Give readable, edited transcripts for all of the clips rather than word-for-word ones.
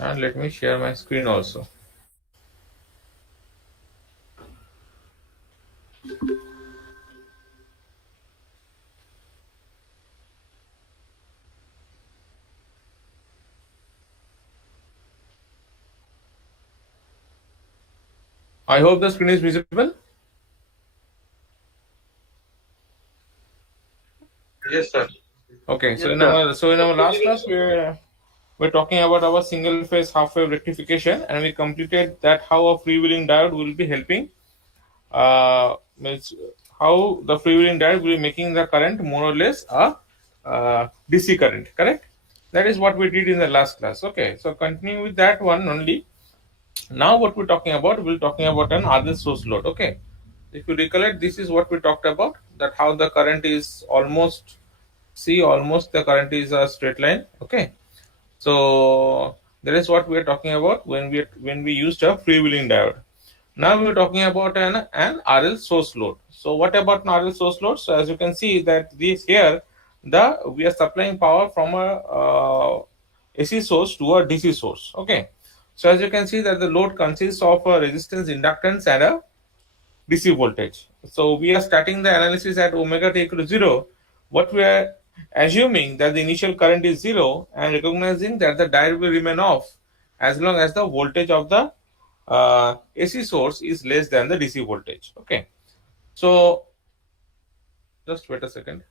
And let me share my screen also. I hope the screen is visible. Yes, sir. Okay, so Yes, in sir. our last class we're talking about our single phase half wave rectification, and we completed that how a freewheeling diode will be helping, means how the freewheeling diode will be making the current more or less a DC current, correct? That is what we did in the last class. Okay, so continuing with that one only. Now what we're talking about an other source load. Okay, if you recollect, this is what we talked about, that how the current is almost, see, almost the current is a straight line. Okay, so that is what we are talking about when we used a freewheeling diode. Now we are talking about an RL source load. So what about an RL source load? So as you can see that this here, the we are supplying power from a AC source to a DC source. Okay. So as you can see that the load consists of a resistance, inductance, and a DC voltage. So we are starting the analysis at omega t equal to 0. What we are assuming that the initial current is 0 and recognizing that the diode will remain off as long as the voltage of the AC source is less than the DC voltage. Okay. So just wait a second.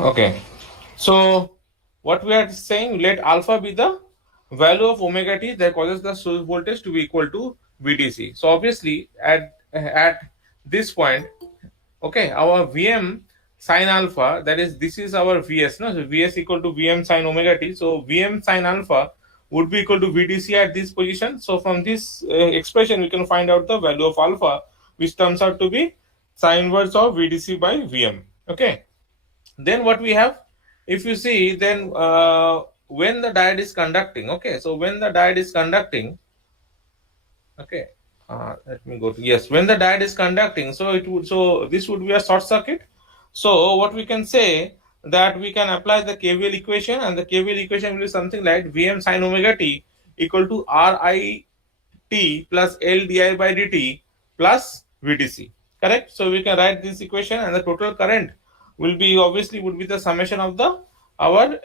Okay. So what we are saying, let alpha be the value of omega t that causes the source voltage to be equal to VDC. So obviously at this point, okay, our Vm sine alpha, that is, this is our Vs, no? So Vs equal to Vm sine omega t. So Vm sine alpha would be equal to VDC at this position. So from this expression, we can find out the value of alpha, which turns out to be sine inverse of VDC by Vm. Okay. Then what we have, if you see, then when the diode is conducting, okay, so when the diode is conducting, okay, let me go to, yes, when the diode is conducting, so it would, so this would be a short circuit. So what we can say, that we can apply the KVL equation, and the KVL equation will be something like Vm sin omega t equal to Ri t plus L di by dt plus VDC. Correct? So we can write this equation, and the total current will be, obviously, would be the summation of the our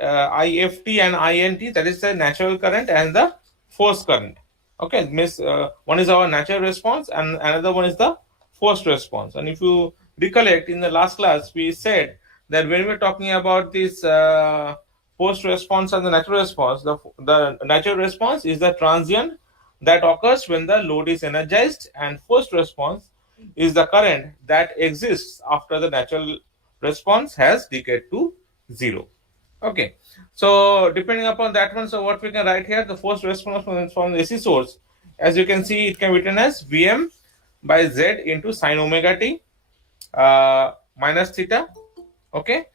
IFT and INT, that is the natural current and the force current. Okay, means one is our natural response and another one is the forced response. And if you recollect, in the last class we said that when we're talking about this forced response and the natural response, the natural response is the transient that occurs when the load is energized, and forced response is the current that exists after the natural response has decayed to zero. Okay, so depending upon that one, so what we can write here, the forced response from the AC source, as you can see, it can be written as Vm by Z into sine omega t minus theta. Okay,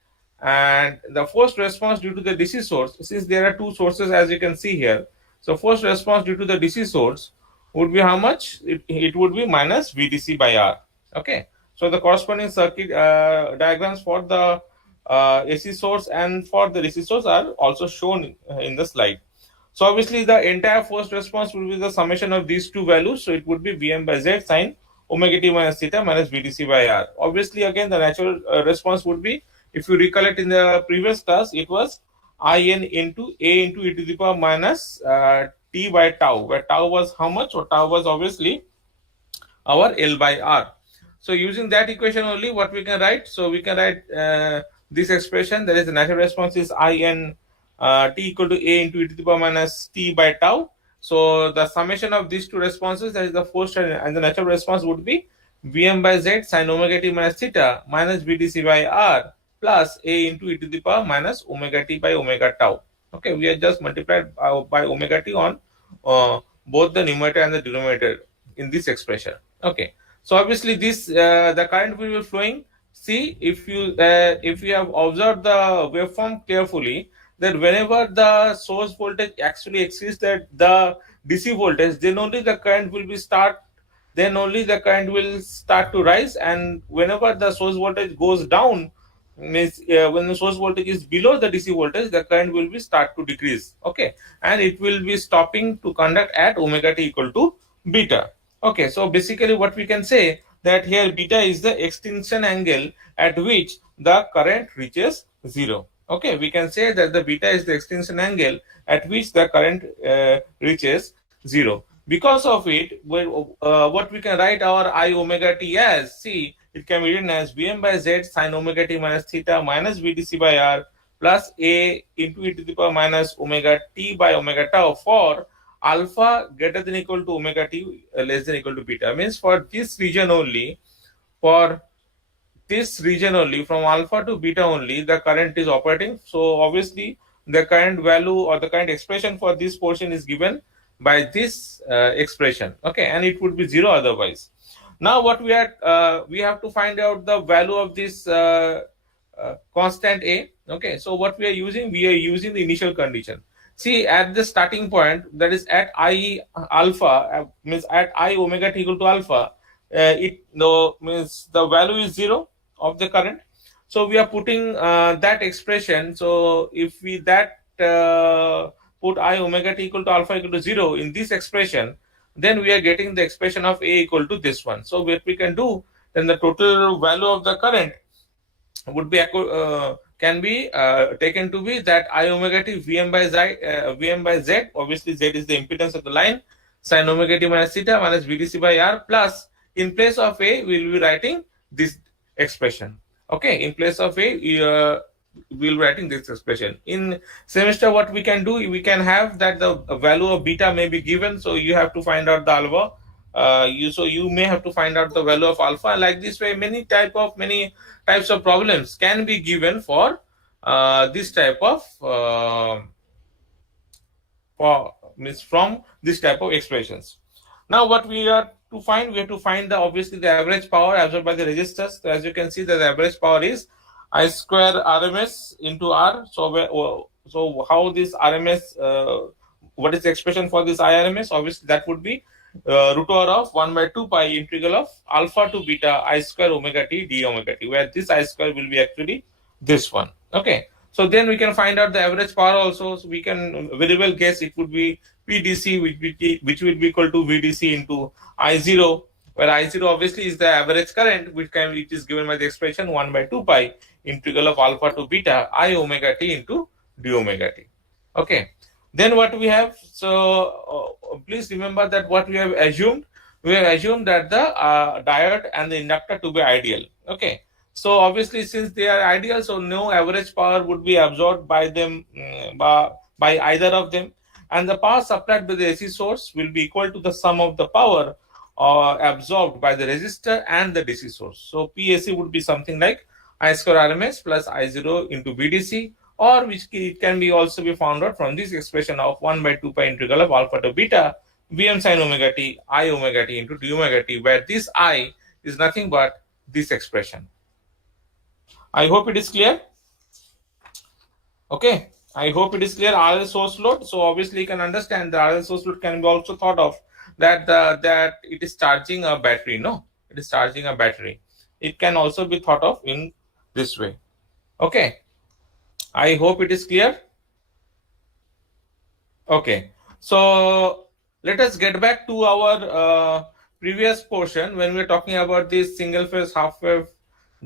and the forced response due to the DC source, since there are two sources as you can see here, so forced response due to the DC source would be how much? It would be minus VDC by R. Okay, so the corresponding circuit diagrams for the AC source and for the DC source are also shown in the slide. So obviously the entire forced response will be the summation of these two values. So it would be Vm by Z sine omega t minus theta minus VDC by R. Obviously, again, the natural response would be, if you recollect in the previous class, it was In into A into e to the power minus t by tau, where tau was how much? Or tau was obviously our L by R. So using that equation only, what we can write? So we can write this expression, that is the natural response is In t equal to A into e to the power minus t by tau. So the summation of these two responses, that is the forced and the natural response, would be Vm by Z sin omega t minus theta minus VDC by R plus A into e to the power minus omega t by omega tau. Okay, we have just multiplied by omega t on both the numerator and the denominator in this expression. Okay, so obviously this the current will be flowing. See, if you have observed the waveform carefully, that whenever the source voltage actually exceeds the DC voltage, then only the current will be start then only the current will start to rise, and whenever the source voltage goes down, means when the source voltage is below the DC voltage, the current will be start to decrease. Okay, and it will be stopping to conduct at omega t equal to beta. Okay, so basically what we can say, that here beta is the extinction angle at which the current reaches zero. Okay, we can say that the beta is the extinction angle at which the current reaches zero. Because of it, what we can write our I omega t as, see, it can be written as Vm by Z sine omega t minus theta minus Vdc by R plus A into e to the power minus omega t by omega tau for alpha greater than equal to omega t less than equal to beta. Means for this region only, for this region only, from alpha to beta only, the current is operating. So obviously the current value or the current expression for this portion is given by this expression. Okay, and it would be zero otherwise. Now what we have to find out the value of this constant A. Okay, so what we are using the initial condition. See, at the starting point, that is at I alpha, means at I omega t equal to alpha, it no means the value is zero of the current. So we are putting that expression. So if we put I omega t equal to alpha equal to zero in this expression, then we are getting the expression of A equal to this one. So what we can do, then the total value of the current would be can be taken to be that I omega t Vm by Z. Obviously Z is the impedance of the line, sin omega t minus theta minus Vdc by R, plus in place of A we will be writing this expression. Okay, in place of A we will be writing this expression. In semester, what we can do, we can have that the value of beta may be given, so you have to find out the alpha. You may have to find out the value of alpha. Like this way, many types of problems can be given for this type of from this type of expressions. Now what we are to find, we have to find the obviously the average power absorbed by the resistors. So as you can see, the average power is I square RMS into R. So how this RMS, what is the expression for this IRMS? Obviously that would be root over of 1 by 2 pi integral of alpha to beta I square omega t d omega t, where this I square will be actually this one. Okay, so then we can find out the average power also. So we can very well guess it would be PDC, which will be equal to VDC into I0, where I0 obviously is the average current, which is given by the expression 1 by 2 pi integral of alpha to beta I omega t into d omega t. Okay, then what we have, so please remember that what we have assumed that the diode and the inductor to be ideal. Okay, so obviously since they are ideal, so no average power would be absorbed by them, by either of them, and the power supplied by the AC source will be equal to the sum of the power absorbed by the resistor and the DC source. So PAC would be something like I square RMS plus I0 into VDC, or which can be also be found out from this expression of 1 by 2 pi integral of alpha to beta Vm sin omega t I omega t into d omega t, where this I is nothing but this expression. I hope it is clear. Okay, I hope it is clear. RL source load. So obviously you can understand the RL source load can be also thought of that that it is charging a battery. No, it is charging a battery. It can also be thought of in this way. Okay, I hope it is clear. Okay, so let us get back to our previous portion when we are talking about this single phase half wave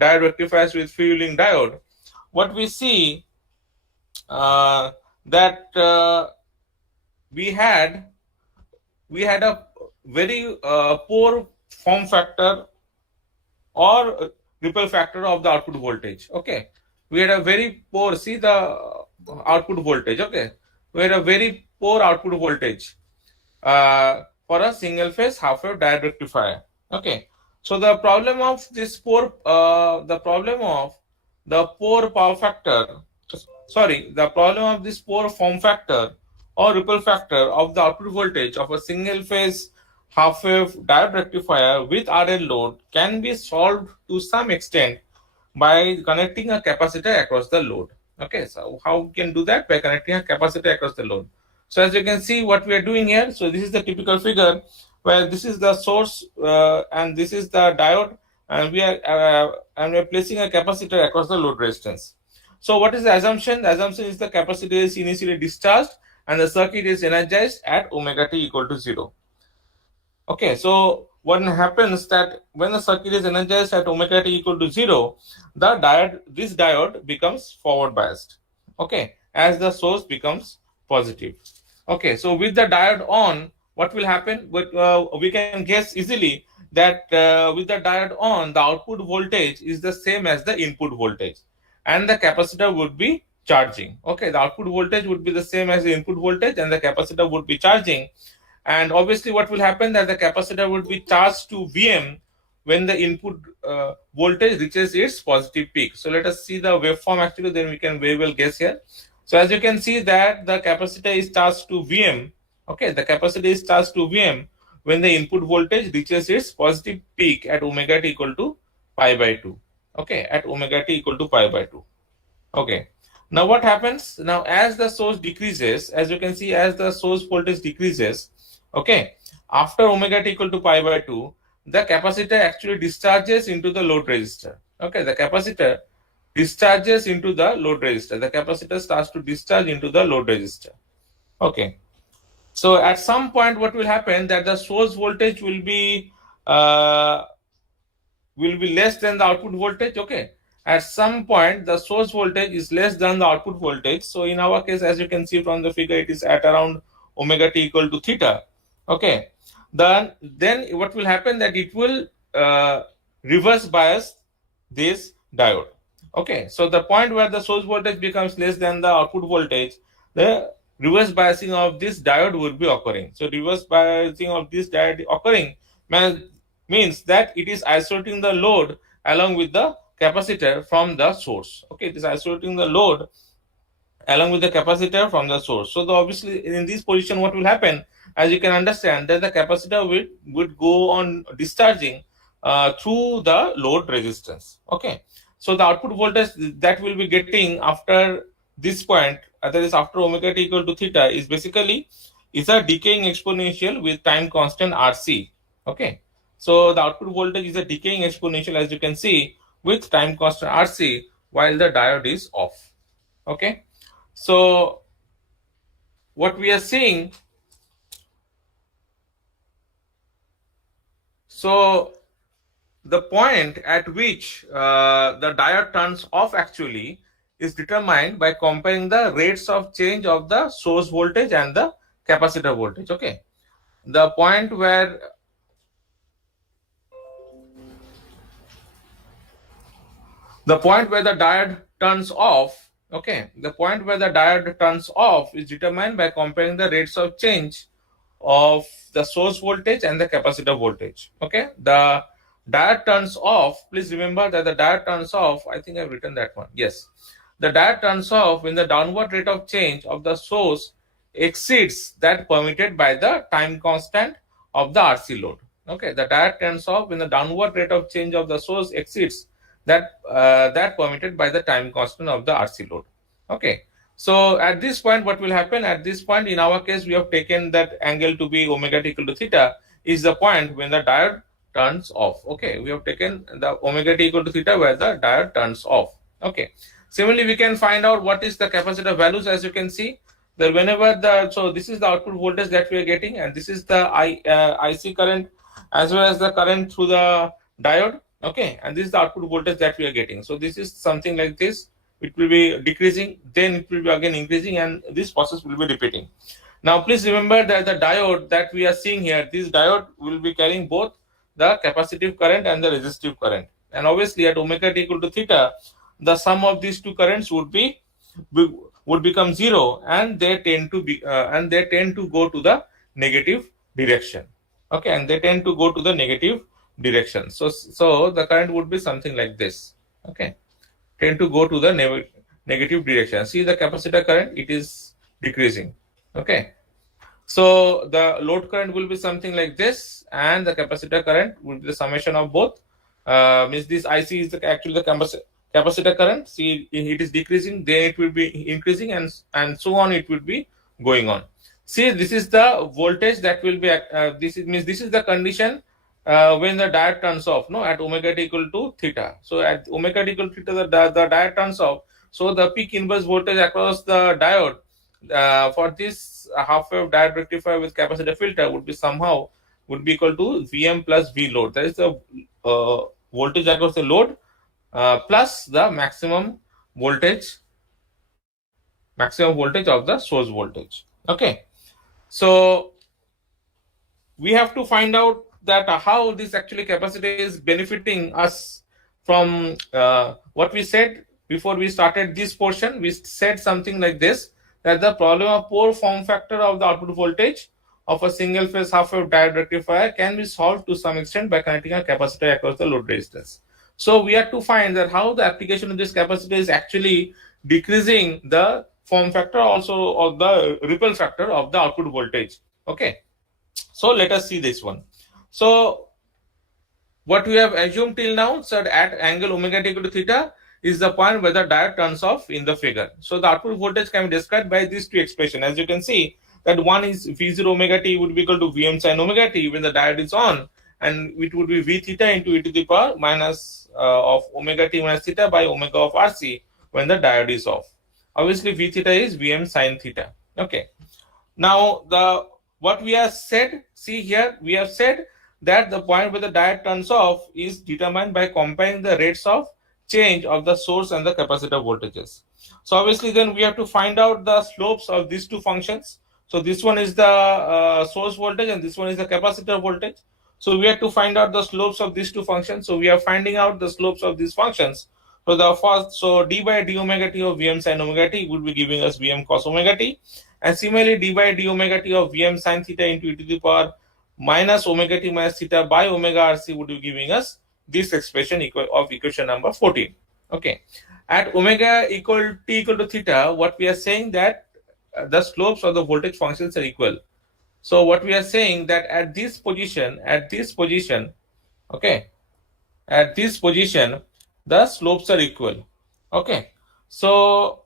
diode rectifiers with freewheeling diode. What we see that we had a very poor form factor or ripple factor of the output voltage. Okay, we had a very poor, see the output voltage. Okay, we had a very poor output voltage for a single phase half wave diode rectifier. Okay, so the problem of this poor the problem of this poor form factor or ripple factor of the output voltage of a single phase half wave diode rectifier with RL load can be solved to some extent by connecting a capacitor across the load. Okay, so how we can do that? By connecting a capacitor across the load. So as you can see what we are doing here, so this is the typical figure where this is the source and this is the diode, and we are placing a capacitor across the load resistance. So what is the assumption? The assumption is the capacitor is initially discharged and the circuit is energized at omega t equal to 0. Okay, so what happens that when the circuit is energized at omega t equal to 0, this diode becomes forward biased. Okay, as the source becomes positive. Okay, so with the diode on, what will happen? We can guess easily that with the diode on, the output voltage is the same as the input voltage, and the capacitor would be charging. Okay, the output voltage would be the same as the input voltage, and the capacitor would be charging. And obviously what will happen that the capacitor would be charged to Vm when the input voltage reaches its positive peak. So let us see the waveform actually, then we can very well guess here. So as you can see that the capacitor is charged to Vm. Okay, the capacitor is charged to Vm when the input voltage reaches its positive peak at omega t equal to pi by 2. Okay, at omega t equal to pi by 2. Okay. Now what happens? Now as the source decreases, as you can see, as the source voltage decreases, okay, after omega t equal to pi by 2, the capacitor actually discharges into the load resistor. Okay, the capacitor discharges into the load resistor. The capacitor starts to discharge into the load resistor. Okay. So at some point, what will happen that the source voltage will be less than the output voltage. Okay, at some point the source voltage is less than the output voltage. So in our case, as you can see from the figure, it is at around omega t equal to theta. Okay, then what will happen that it will reverse bias this diode. Okay, so the point where the source voltage becomes less than the output voltage, the reverse biasing of this diode will be occurring. So reverse biasing of this diode occurring means that it is isolating the load along with the capacitor from the source. Okay, it is isolating the load along with the capacitor from the source. So obviously in this position, what will happen, as you can understand, that the capacitor would go on discharging through the load resistance. Okay, so the output voltage that will be getting after this point, that is after omega t equal to theta, is basically a decaying exponential with time constant RC. Okay, so the output voltage is a decaying exponential, as you can see, with time constant RC while the diode is off. Okay, so what we are seeing, so the point at which the diode turns off actually is determined by comparing the rates of change of the source voltage and the capacitor voltage. Okay, the point where the diode turns off, okay, the point where the diode turns off is determined by comparing the rates of change of the source voltage and the capacitor voltage. Okay, the diode turns off, please remember that the diode turns off, I think I've written that one, yes, the diode turns off when the downward rate of change of the source exceeds that permitted by the time constant of the RC load. Okay, the diode turns off when the downward rate of change of the source exceeds that permitted by the time constant of the RC load. Okay, so at this point, what will happen? At this point, in our case, we have taken that angle to be omega t equal to theta, is the point when the diode turns off. Okay, we have taken the omega t equal to theta where the diode turns off. Okay, similarly, we can find out what is the capacitor values. As you can see, that whenever so this is the output voltage that we are getting, and this is the IC current as well as the current through the diode. Okay, and this is the output voltage that we are getting. So this is something like this. It will be decreasing, then it will be again increasing, and this process will be repeating. Now please remember that the diode that we are seeing here, this diode will be carrying both the capacitive current and the resistive current, and obviously at omega t equal to theta, the sum of these two currents would become zero, and they tend to go to the negative direction. Okay, and they tend to go to the negative direction. So the current would be something like this. Okay, tend to go to the negative direction. See the capacitor current, it is decreasing. Okay, so the load current will be something like this, and the capacitor current will be the summation of both. Means this IC is actually the capacitor current. See, it is decreasing, then it will be increasing, and so on. It will be going on. See, this is the voltage that will be. This is the condition when the diode turns off. No, at omega t equal to theta. So at omega t equal to theta, the diode turns off. So the peak inverse voltage across the diode for this half wave diode rectifier with capacitor filter would be equal to Vm plus V load. That is the voltage across the load plus the maximum voltage of the source voltage. Okay, so we have to find out that how this actually capacitor is benefiting us from what we said before we started this portion. We said something like this, that the problem of poor form factor of the output voltage of a single phase half wave diode rectifier can be solved to some extent by connecting a capacitor across the load resistance. So we have to find that how the application of this capacitor is actually decreasing the form factor also of the ripple factor of the output voltage. Okay, so let us see this one. So what we have assumed till now, so at angle omega t equal to theta is the point where the diode turns off in the figure. So the output voltage can be described by these two expressions. As you can see, that one is V0 omega t would be equal to Vm sin omega t when the diode is on, and it would be V theta into e to the power minus of omega t minus theta by omega of Rc when the diode is off. Obviously, V theta is Vm sin theta. Okay. Now, what we have said, see here, we have said that the point where the diode turns off is determined by comparing the rates of change of the source and the capacitor voltages. So obviously then we have to find out the slopes of these two functions. So this one is the source voltage and this one is the capacitor voltage. So we have to find out the slopes of these two functions. So we are finding out the slopes of these functions. So the first, so d by d omega t of Vm sin omega t would be giving us Vm cos omega t. And similarly, d by d omega t of Vm sin theta into e to the power minus omega t minus theta by omega Rc would be giving us this expression of equation number 14. Okay. At omega t equal to theta, what we are saying that the slopes of the voltage functions are equal. So what we are saying that at this position, okay, at this position, the slopes are equal. Okay. So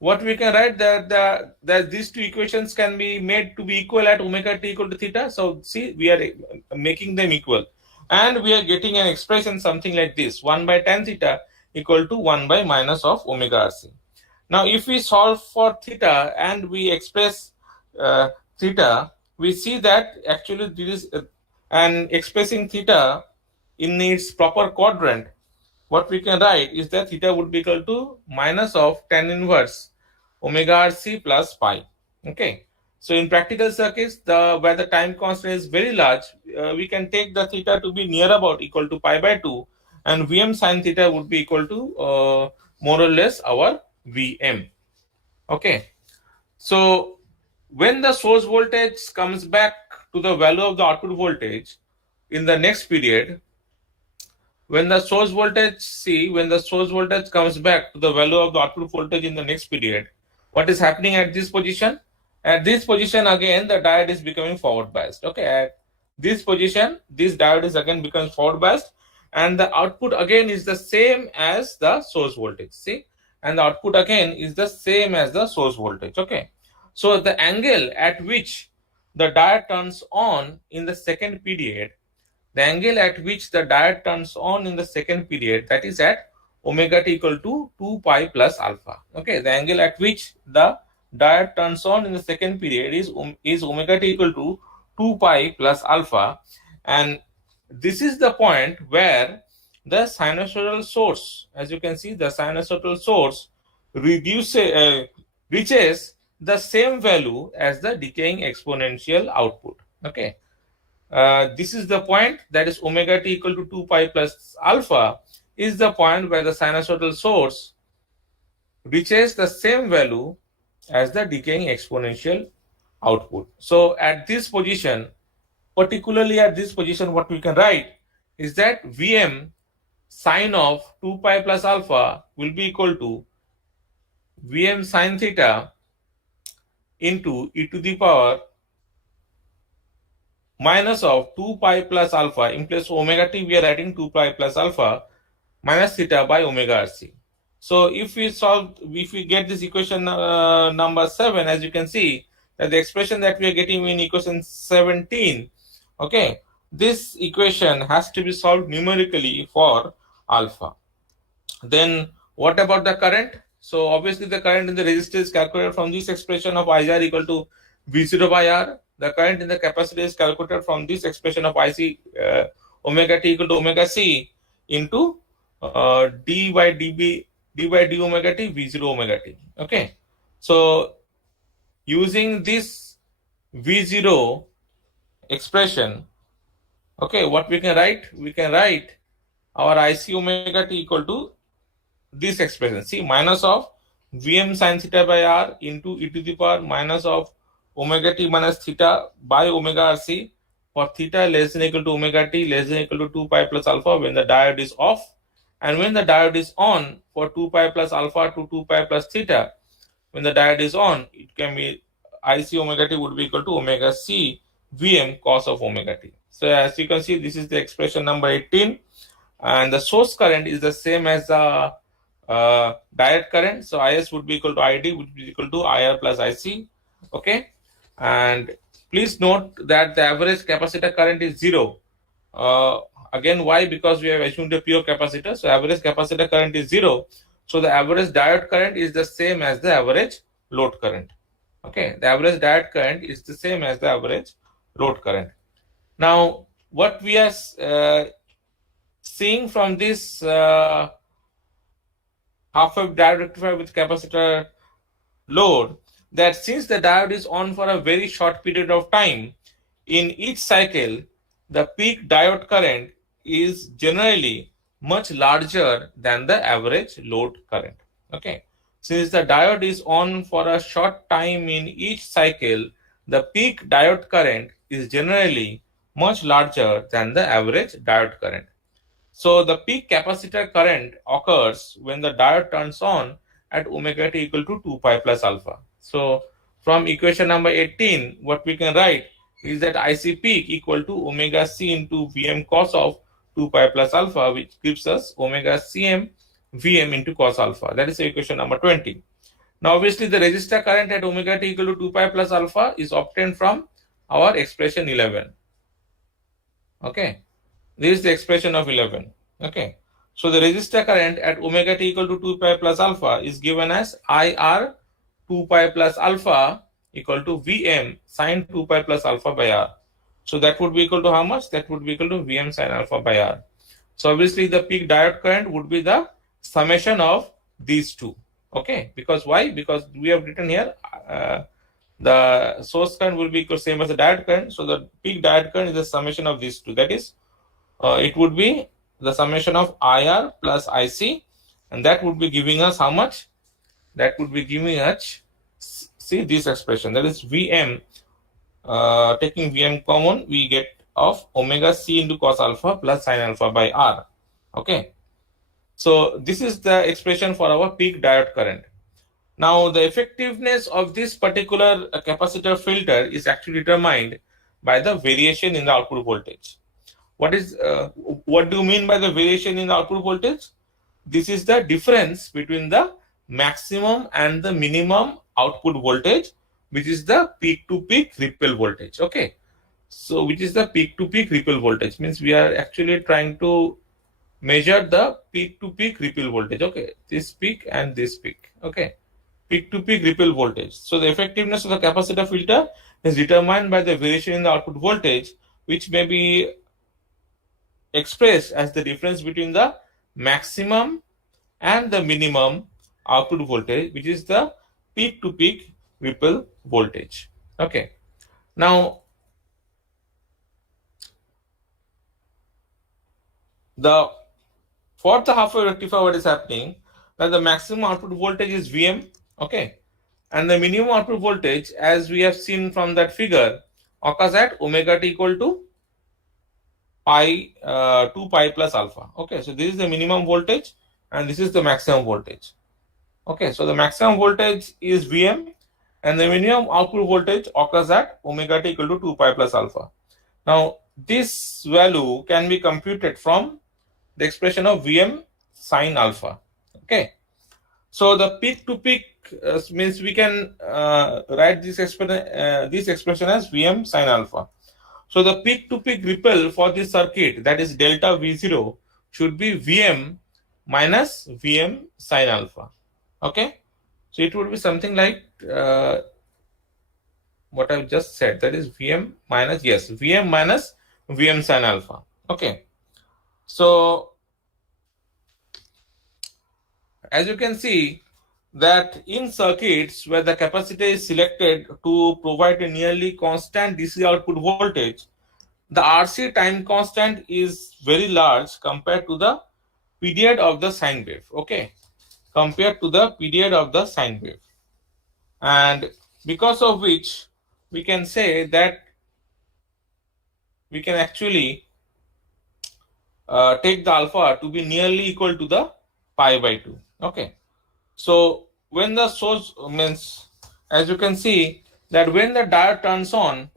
what we can write that these two equations can be made to be equal at omega t equal to theta. So see, we are making them equal, and we are getting an expression something like this: 1 by tan theta equal to 1 by minus of omega Rc. Now, if we solve for theta and we express theta, we see that actually this is and expressing theta in its proper quadrant, what we can write is that theta would be equal to minus of tan inverse omega Rc plus pi. Okay. So in practical circuits, where the time constant is very large, we can take the theta to be near about equal to pi by 2, and Vm sin theta would be equal to more or less our Vm. Okay. So when the source voltage comes back to the value of the output voltage in the next period, when the source voltage comes back to the value of the output voltage in the next period, what is happening at this position? At this position, again, the diode is becoming forward biased. Okay, at this position, this diode is again becomes forward biased, and the output again is the same as the source voltage. See, and the output again is the same as the source voltage. Okay, so the angle at which the diode turns on in the second period, that is at omega t equal to 2 pi plus alpha. Okay, the angle at which the diode turns on in the second period is omega t equal to 2 pi plus alpha, and this is the point where the sinusoidal source, as you can see, the sinusoidal source reaches the same value as the decaying exponential output. Okay, this is the point, that is omega t equal to 2 pi plus alpha is the point where the sinusoidal source reaches the same value as the decaying exponential output. So at this position, particularly at this position, what we can write is that Vm sine of 2 pi plus alpha will be equal to Vm sin theta into e to the power minus of 2 pi plus alpha. In place of omega t, we are writing 2 pi plus alpha minus theta by omega RC. So if we get this equation number 7, as you can see, that the expression that we are getting in equation 17, okay, this equation has to be solved numerically for alpha. Then what about the current? So obviously the current in the resistor is calculated from this expression of IR equal to V0 by R. The current in the capacitor is calculated from this expression of IC omega T equal to omega C into d by d omega T V0 omega T. Okay. So using this V0 expression, okay, what we can write? We can write our IC omega T equal to this expression. See, minus of Vm sin theta by R into e to the power minus of omega T minus theta by omega RC for theta less than equal to omega T less than equal to 2 pi plus alpha when the diode is off, and when the diode is on for 2 pi plus alpha to 2 pi plus theta. When the diode is on, it can be IC omega T would be equal to omega C Vm cos of omega T. So as you can see, this is the expression number 18, and the source current is the same as the diode current. So IS would be equal to ID, which is equal to IR plus IC. Okay, and please note that the average capacitor current is 0. Again, why? Because we have assumed a pure capacitor, so average capacitor current is 0. So the average diode current is the same as the average load current. Okay, the average diode current is the same as the average load current. Now, what we are seeing from this half-wave diode rectifier with capacitor load, that since the diode is on for a very short period of time, in each cycle, the peak diode current is generally much larger than the average load current. Okay, since the diode is on for a short time in each cycle, the peak diode current is generally much larger than the average diode current. So the peak capacitor current occurs when the diode turns on at omega t equal to 2 pi plus alpha. So from equation number 18, what we can write is that IC peak equal to omega c into Vm cos of 2 pi plus alpha, which gives us omega Cm Vm into cos alpha. That is equation number 20. Now obviously the resistor current at omega t equal to 2 pi plus alpha is obtained from our expression 11. Okay, this is the expression of 11. Okay, so the resistor current at omega t equal to 2 pi plus alpha is given as IR 2 pi plus alpha equal to Vm sin 2 pi plus alpha by R. So that would be equal to how much? That would be equal to Vm sin alpha by R. So obviously the peak diode current would be the summation of these two. Okay, because why? Because we have written here the source current will be equal same as the diode current. So the peak diode current is the summation of these two. That is, it would be the summation of IR plus IC, and that would be giving us how much? That would be giving us, see this expression, that is Vm, taking Vm common, we get of omega c into cos alpha plus sin alpha by R. Okay, so this is the expression for our peak diode current. Now the effectiveness of this particular capacitor filter is actually determined by the variation in the output voltage. What do you mean by the variation in the output voltage? This is the difference between the maximum and the minimum output voltage, which is the peak to peak ripple voltage. Okay, so which is the peak to peak ripple voltage, means we are actually trying to measure the peak to peak ripple voltage. Okay, this peak and this peak. Okay, peak to peak ripple voltage. So the effectiveness of the capacitor filter is determined by the variation in the output voltage, which may be expressed as the difference between the maximum and the minimum output voltage, which is the peak to peak ripple voltage. Okay, now for the half wave rectifier, what is happening, that the maximum output voltage is Vm. Okay, and the minimum output voltage, as we have seen from that figure, occurs at omega t equal to pi 2 pi plus alpha. Okay, so this is the minimum voltage and this is the maximum voltage. Okay, so the maximum voltage is Vm and the minimum output voltage occurs at omega t equal to 2 pi plus alpha. Now this value can be computed from the expression of Vm sine alpha. Okay. So the peak to peak means we can write this expression as Vm sine alpha. So the peak to peak ripple for this circuit, that is delta V0, should be Vm minus Vm sine alpha. Okay. So it would be something like what I've just said, that is Vm minus, yes, Vm minus Vm sine alpha. Okay. So as you can see, that in circuits where the capacitor is selected to provide a nearly constant DC output voltage, the RC time constant is very large compared to the period of the sine wave. Okay, compared to the period of the sine wave, and because of which we can say that we can actually take the alpha to be nearly equal to the pi by 2. Okay. So when the source means, as you can see, that when the diode turns on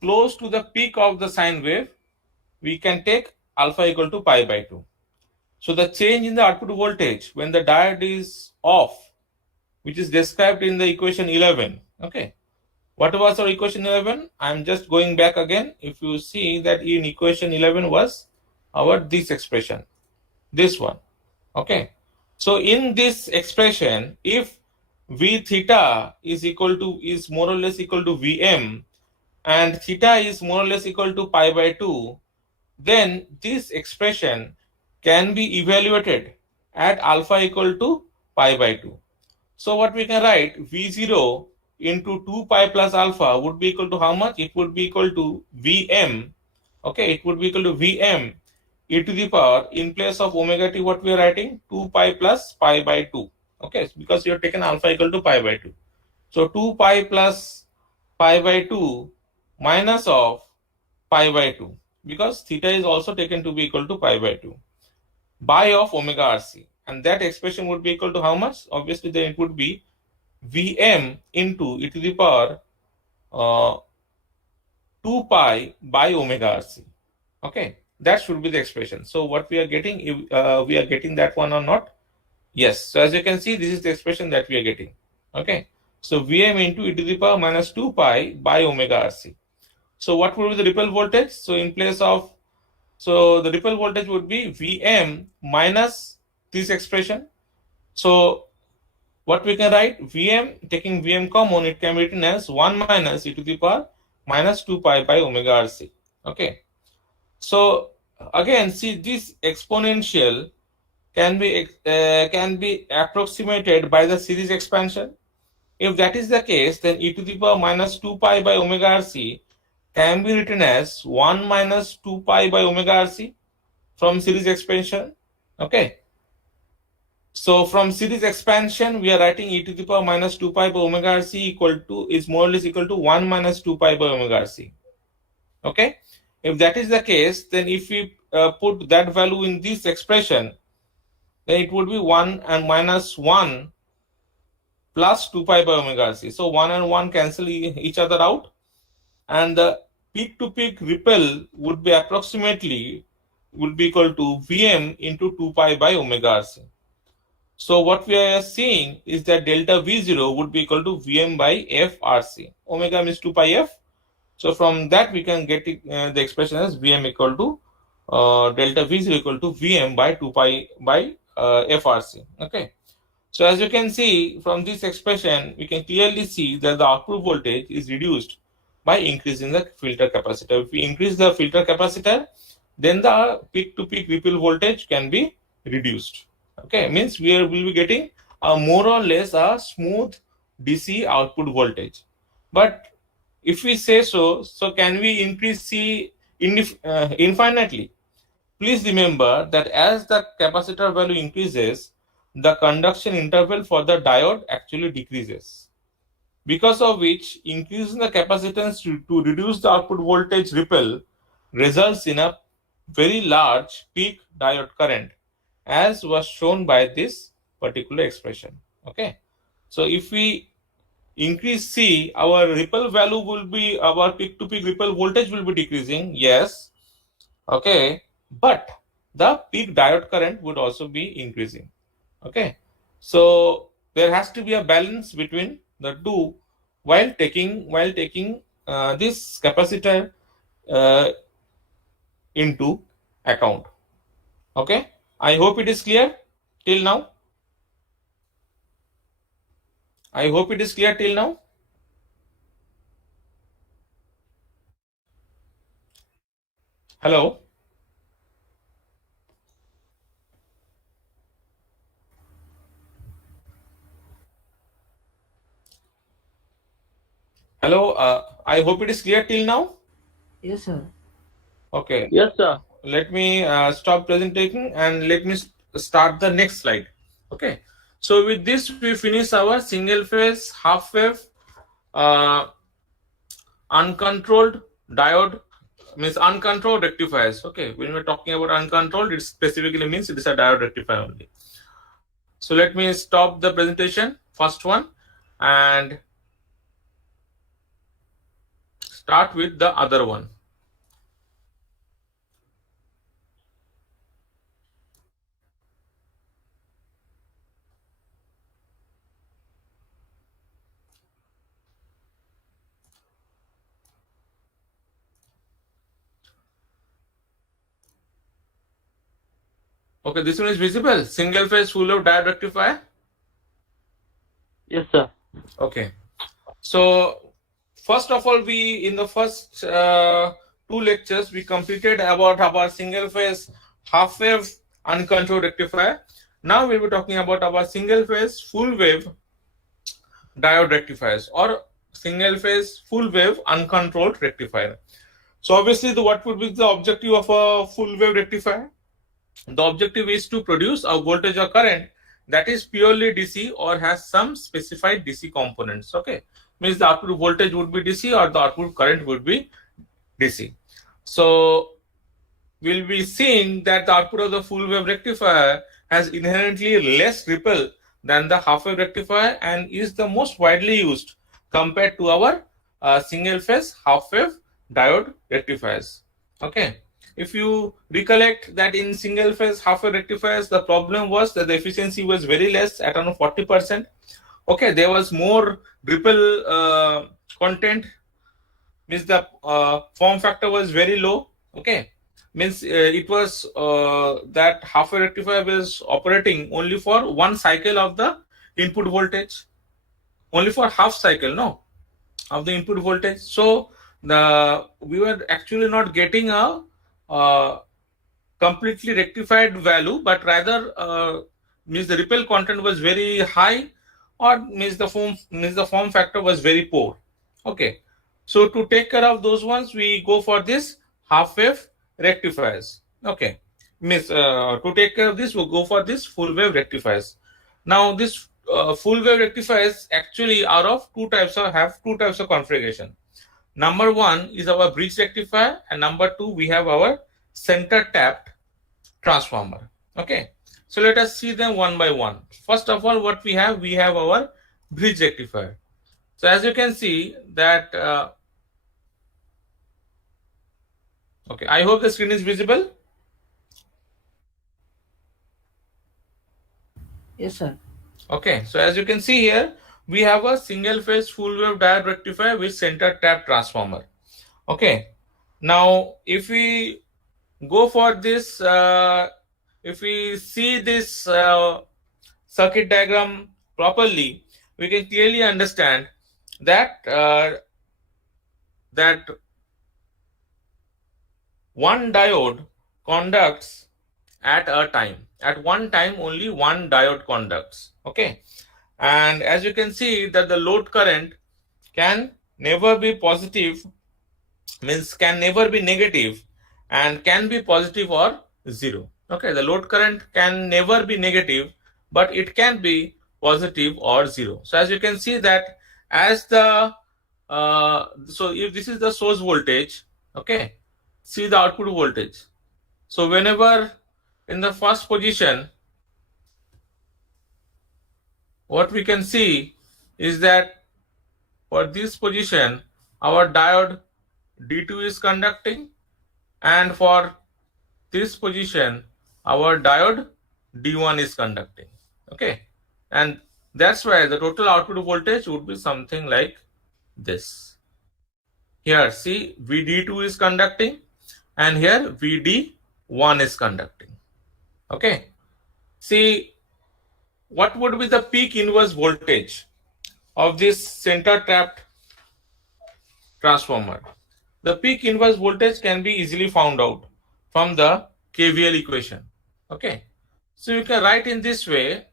close to the peak of the sine wave, we can take alpha equal to pi by 2. So the change in the output voltage when the diode is off, which is described in the equation 11. Okay. What was our equation 11? I am just going back again. If you see that in equation 11 was our this expression, this one. Okay. So in this expression, if V theta is more or less equal to Vm and theta is more or less equal to pi by 2, then this expression can be evaluated at alpha equal to pi by 2. So what we can write, V0 into 2 pi plus alpha would be equal to how much? It would be equal to Vm. Okay, it would be equal to Vm e to the power, in place of omega t, what we are writing, 2 pi plus pi by 2. Okay, because you have taken alpha equal to pi by 2. So 2 pi plus pi by 2 minus of pi by 2, because theta is also taken to be equal to pi by 2, by of omega rc, and that expression would be equal to how much? Obviously then it would be Vm into e to the power 2 pi by omega rc. Okay, that should be the expression. So what we are getting, we are getting that one or not? Yes. So as you can see, this is the expression that we are getting. Okay. So Vm into e to the power minus 2 pi by omega rc. So what would be the ripple voltage? So in place of, so the ripple voltage would be Vm minus this expression. So what we can write, Vm, taking Vm common, it can be written as 1 minus e to the power minus 2 pi by omega rc. Okay. So again, see, this exponential can be approximated by the series expansion. If that is the case, then e to the power minus 2 pi by omega rc can be written as 1 minus 2 pi by omega rc from series expansion. Okay. So from series expansion, we are writing e to the power minus 2 pi by omega rc equal to, is more or less equal to 1 minus 2 pi by omega rc. Okay. If that is the case, then if we put that value in this expression, then it would be 1 and minus 1 plus 2 pi by omega rc. So 1 and 1 cancel each other out, and the peak to peak ripple would be approximately would be equal to Vm into 2 pi by omega rc. So what we are seeing is that delta V0 would be equal to Vm by f rc. Omega means 2 pi f. So from that we can get the expression as Vm equal to delta V0 equal to Vm by 2 pi by FRC. Okay. So as you can see from this expression, we can clearly see that the output voltage is reduced by increasing the filter capacitor. If we increase the filter capacitor, then the peak to peak ripple voltage can be reduced. Okay, means we will be getting a more or less a smooth DC output voltage. But if we say so, so can we increase C infinitely? Please remember that as the capacitor value increases, the conduction interval for the diode actually decreases. Because of which, increasing the capacitance to reduce the output voltage ripple results in a very large peak diode current, as was shown by this particular expression. Okay. So if we increase C, our ripple value will be, our peak to peak ripple voltage will be decreasing. Yes. Okay. But the peak diode current would also be increasing. Okay, so there has to be a balance between the two while taking this capacitor uh, into account. Okay, I hope it is clear till now. I hope it is clear till now. Hello. Hello. I hope it is clear till now. Yes, sir. Okay. Yes, sir. Let me stop presenting and let me start the next slide. Okay. So with this, we finish our single phase, half wave, uh, uncontrolled diode, means uncontrolled rectifiers. Okay. When we're talking about uncontrolled, it specifically means it is a diode rectifier only. So let me stop the presentation, first one, and start with the other one. Okay, this one is visible. Single phase full of diode rectifier. Yes, sir. Okay. So first of all, we in the first two lectures we completed about our single phase half wave uncontrolled rectifier. Now we will be talking about our single phase full wave diode rectifiers or single phase full wave uncontrolled rectifier. So obviously, what would be the objective of a full wave rectifier? The objective is to produce a voltage or current that is purely DC or has some specified DC components. Okay, means the output voltage would be DC or the output current would be DC. So we'll be seeing that the output of the full wave rectifier has inherently less ripple than the half wave rectifier and is the most widely used compared to our single phase half wave diode rectifiers. Okay. If you recollect that in single phase half wave rectifiers, the problem was that the efficiency was very less at around 40%. Okay, there was more ripple content, means the form factor was very low. Okay, means it was that half wave rectifier was operating only for one cycle of the input voltage, only for half cycle, no, of the input voltage. So we were actually not getting a completely rectified value, but rather means the ripple content was very high, or means the form factor was very poor. Okay, so to take care of those ones, we go for this half wave rectifiers. Okay, means to take care of this, we go for this full wave rectifiers. Now this full wave rectifiers actually are of have two types of configuration. Number one is our bridge rectifier, and number two we have our center tapped transformer. Okay, so let us see them one by one. First of all, what we have our bridge rectifier. So as you can see that okay, I hope the screen is visible. Yes, sir. Okay, so as you can see here, we have a single phase full wave diode rectifier with center tap transformer. Okay, now if we go for this, if we see this circuit diagram properly, we can clearly understand that that one diode conducts at a time. At one time, only one diode conducts. Okay, and as you can see that the load current can never be positive, means can never be negative, and can be positive or zero. Okay, the load current can never be negative, but it can be positive or zero. So as you can see that as the so if this is the source voltage, okay, see the output voltage. So whenever in the first position, what we can see is that for this position our diode D2 is conducting, and for this position our diode D1 is conducting. Okay, and that's why the total output voltage would be something like this. Here, see, VD2 is conducting, and here VD1 is conducting. Okay, see, what would be the peak inverse voltage of this center tapped transformer? The peak inverse voltage can be easily found out from the KVL equation. Okay, so you can write in this way.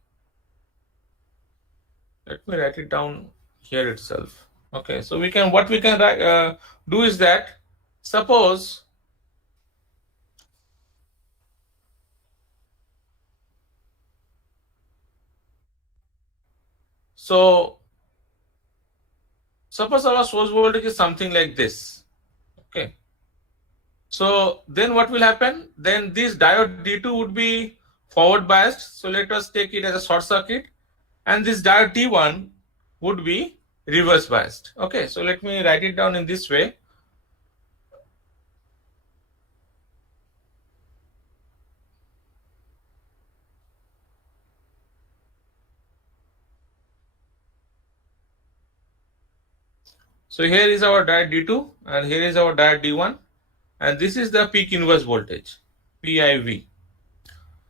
Let me write it down here itself. Okay, so we can, what we can do is that, suppose so suppose our source voltage is something like this. Okay, so then what will happen? Then this diode D2 would be forward biased. So let us take it as a short circuit, and this diode D1 would be reverse biased. Okay, so let me write it down in this way. So here is our diode D2 and here is our diode D1, and this is the peak inverse voltage, PIV.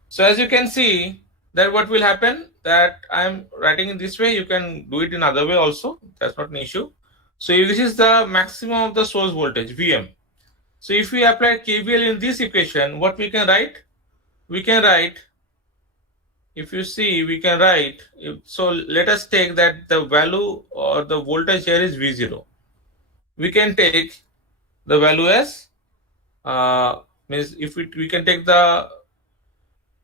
So as you can see that what will happen, that I am writing in this way, you can do it in other way also, that's not an issue. So if this is the maximum of the source voltage, VM. So if we apply KVL in this equation, what we can write? We can write, if you see, we can write, so let us take that the value or the voltage here is V0. We can take the value as, means if we can take the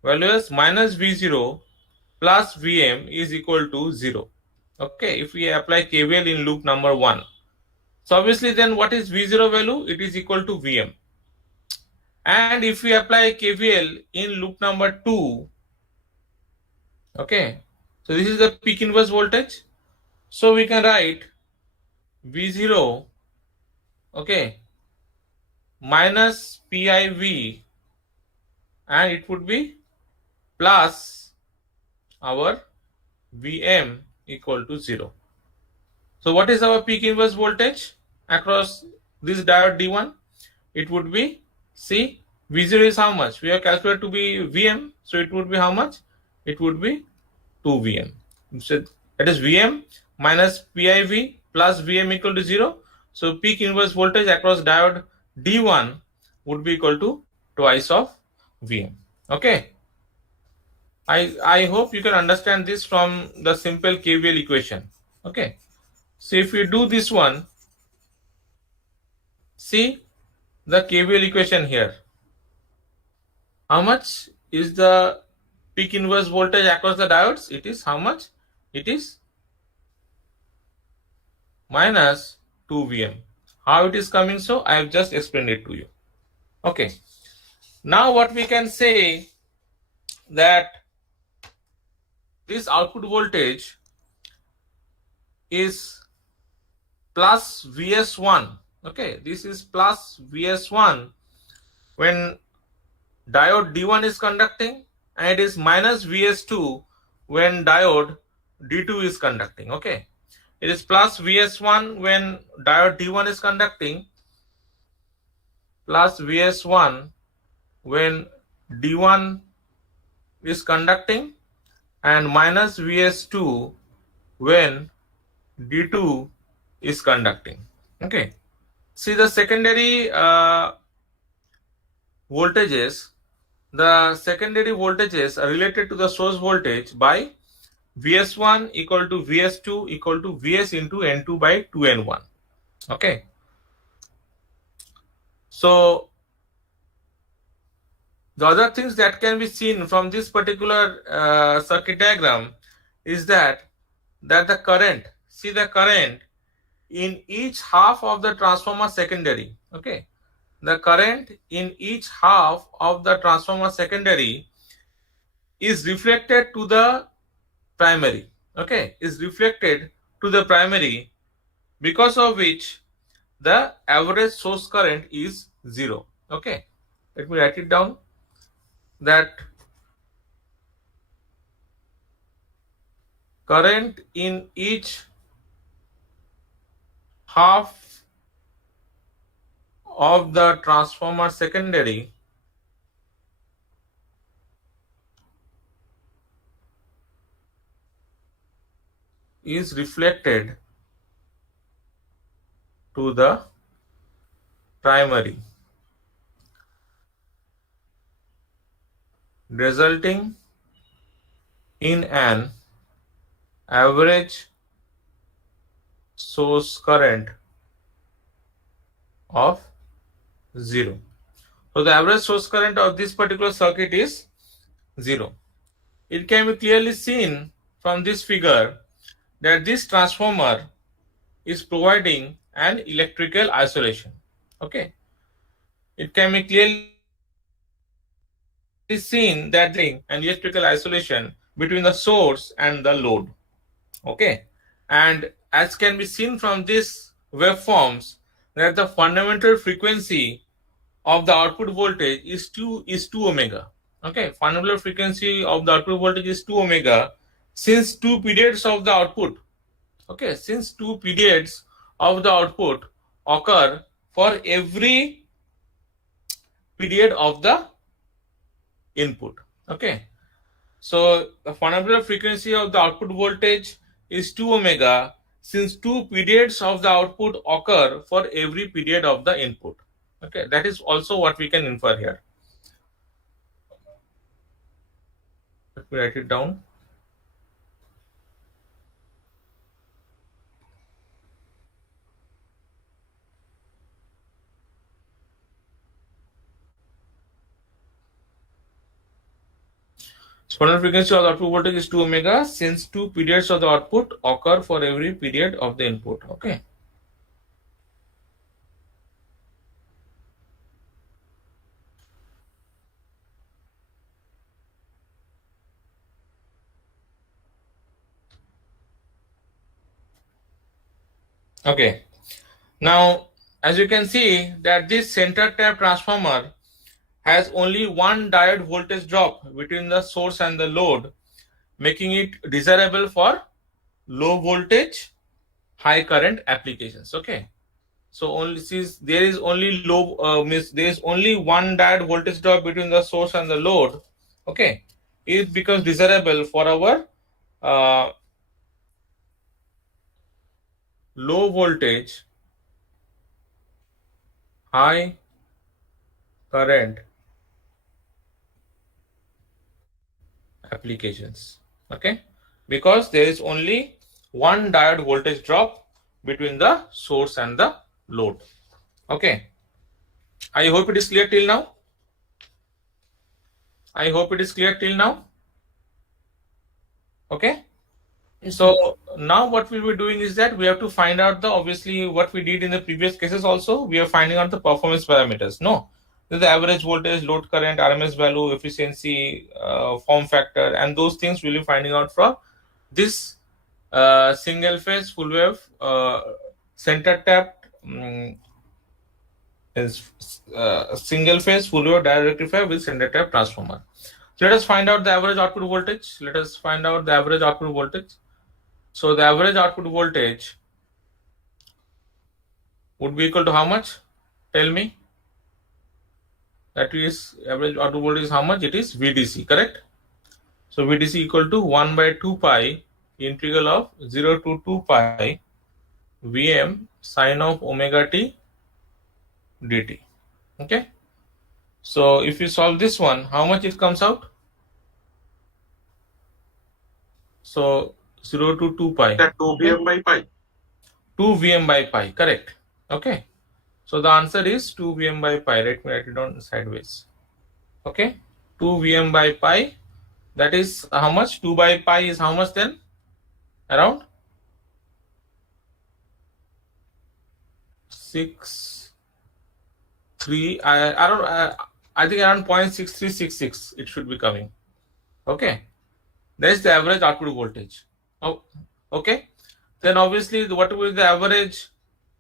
value as minus V0 plus Vm is equal to 0. Okay, if we apply KVL in loop number 1. So obviously then what is V0 value? It is equal to Vm. And if we apply KVL in loop number 2, okay, so this is the peak inverse voltage. So we can write V0, okay, minus PIV, and it would be plus our Vm equal to 0. So what is our peak inverse voltage across this diode D1? It would be, see, V0 is how much? We have calculated to be Vm, so it would be how much? It would be 2 Vm. So that is Vm minus PIV plus Vm equal to 0. So peak inverse voltage across diode D1 would be equal to twice of Vm. Okay. I hope you can understand this from the simple KVL equation. Okay. So if we do this one, see the KVL equation here. How much is the peak inverse voltage across the diodes? It is how much? It is minus 2 Vm. How it is coming? So I have just explained it to you. Okay. Now what we can say, that this output voltage is plus Vs1. Okay, this is plus Vs1 when diode D1 is conducting, and it is minus Vs2 when diode D2 is conducting. Okay, it is plus Vs1 when diode D1 is conducting, plus Vs1 when D1 is conducting, and minus Vs2 when D2 is conducting. Okay, see the secondary voltages. The secondary voltages are related to the source voltage by Vs1 equal to Vs2 equal to Vs into N2 by 2N1. Okay, so the other things that can be seen from this particular circuit diagram is that the current, see the current in each half of the transformer secondary. Okay, the current in each half of the transformer secondary is reflected to the primary. Okay, is reflected to the primary, because of which the average source current is 0. Okay, let me write it down. that current in each half of the transformer secondary is reflected to the primary, resulting in an average source current of 0. So the average source current of this particular circuit is 0. It can be clearly seen from this figure that this transformer is providing an electrical isolation. Okay, it can be clearly seen that an electrical isolation between the source and the load. Okay, and as can be seen from this waveforms that the fundamental frequency of the output voltage is 2 omega. Okay, fundamental frequency of the output voltage is 2 omega since 2 periods of the output. Okay, since 2 periods of the output occur for every period of the input. Okay, so the fundamental frequency of the output voltage is 2 omega since 2 periods of the output occur for every period of the input. Okay, that is also what we can infer here. Let me write it down. Fundamental frequency of the output voltage is 2 omega since 2 periods of the output occur for every period of the input. Okay. Okay. Now, as you can see that this center tap transformer has only one diode voltage drop between the source and the load, making it desirable for low voltage, high current applications. Okay. So only since there is only there is only one diode voltage drop between the source and the load. Okay, it becomes desirable for our low voltage, high current applications. Okay, because there is only one diode voltage drop between the source and the load. Okay, I hope it is clear till now. I hope it is clear till now. Okay. So now what we'll be doing is that we have to find out the obviously what we did in the previous cases also, we are finding out the performance parameters. No, the average voltage, load current, RMS value, efficiency, form factor, and those things we'll be finding out from this single phase full wave center tapped is single phase full wave direct rectifier with center tap transformer. So let us find out the average output voltage. Let us find out the average output voltage. So the average output voltage would be equal to how much? Tell me. That is average output voltage is how much? It is VDC, correct? So VDC equal to 1 by 2 pi integral of 0 to 2 pi Vm sine of omega t dt. Okay. So if you solve this one, how much it comes out? So 0 to 2 pi. 2 Vm by pi. 2 Vm by pi, correct. Okay. So the answer is 2 Vm by pi. Let me write it down sideways. Okay. 2 Vm by pi. That is how much? 2 by pi is how much then? Around 6, 3. I think around 0.6366 it should be coming. Okay. That is the average output voltage. Oh, okay. Then obviously what will be the average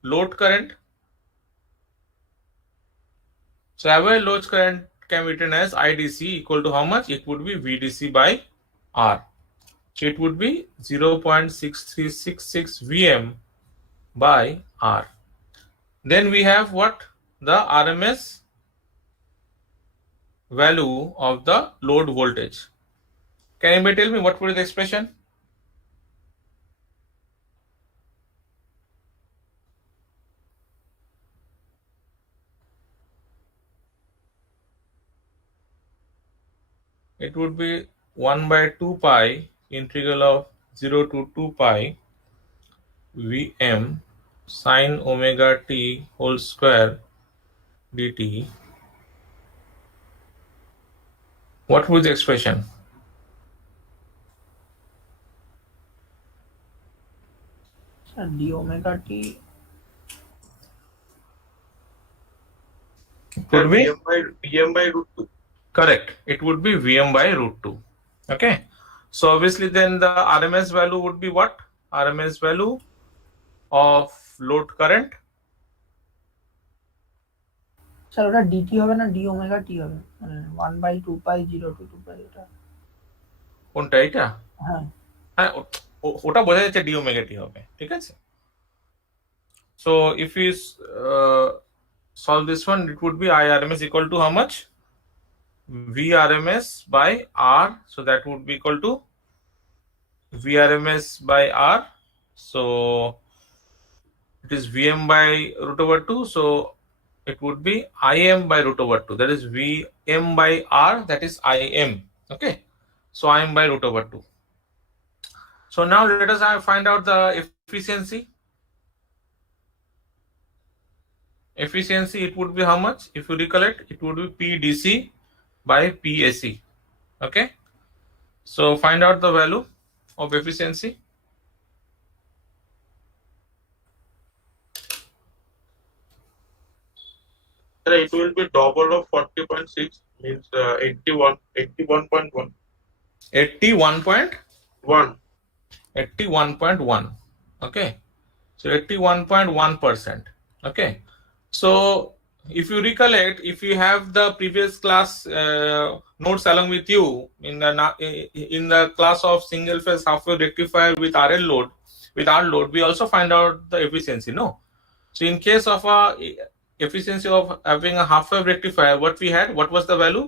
load current? So average load current can be written as IDC equal to how much? It would be VDC by R. So it would be 0.6366 Vm by R. Then we have what? The RMS value of the load voltage. Can anybody tell me what would be the expression? It would be 1 by 2 pi integral of 0 to 2 pi Vm sine omega t whole square dt. What would the expression? D omega t. Could be Vm by root 2. Correct. It would be Vm by root 2. Okay. So obviously then the RMS value would be what? RMS value of load current. Sir ওটা DT হবে না D omega t হবে, মানে 1/2 পাই 0 to 2 পাই এটা। কোনটা এটা? হ্যাঁ হ্যাঁ, ওটা বোঝা যাচ্ছে ডি ওমেগা টি হবে, ঠিক আছে? So if we solve this one, it would be IRMS equal to how much? VRMS by R. So that would be equal to VRMS by R. So it is Vm by root over 2. So it would be Im by root over 2. That is Vm by R. That is Im. Okay. So Im by root over 2. So now let us find out the efficiency. Efficiency, it would be how much? If you recollect, it would be PDC by PAC. Okay. So find out the value of efficiency. It will be double of 40.6, means 81.1. 81.1. 81.1. Okay. So 81.1%. Okay. So if you recollect, if you have the previous class notes along with you in the class of single phase half wave rectifier with RL load, with R load, we also find out the efficiency, no? So in case of a efficiency of having a half wave rectifier, what we had, what was the value?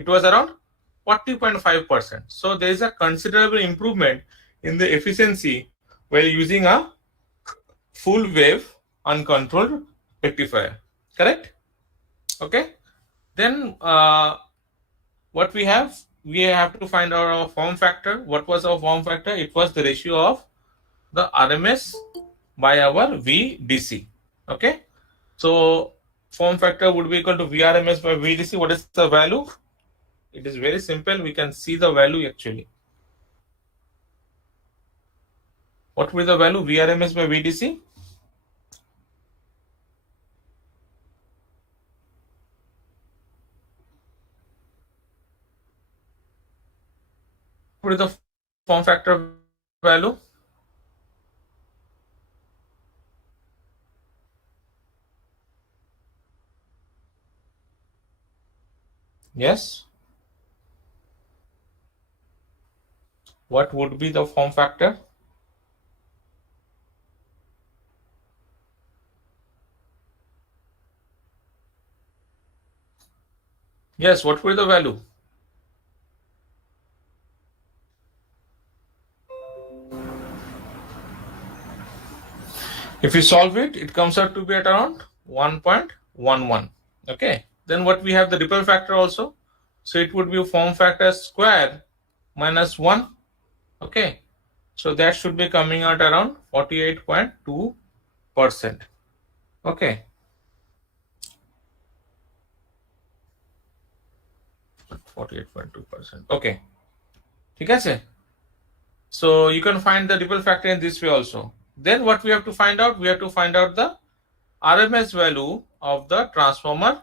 It was around 40.5%. So there is a considerable improvement in the efficiency while using a full wave uncontrolled rectifier. Correct? Okay. Then what we have to find out our form factor. What was our form factor? It was the ratio of the RMS by our VDC. Okay. So form factor would be equal to VRMS by VDC. What is the value? It is very simple. We can see the value actually. What will be the value? VRMS by VDC? What is the form factor value? Yes. What would be the form factor? Yes, what will be the value? If you solve it, it comes out to be at around 1.11. Okay. Then what we have the ripple factor also. So it would be form factor square minus 1. Okay. So that should be coming out around 48.2%. Okay. 48.2%. Okay. ঠিক আছে? So you can find the ripple factor in this way also. Then what we have to find out? We have to find out the RMS value of the transformer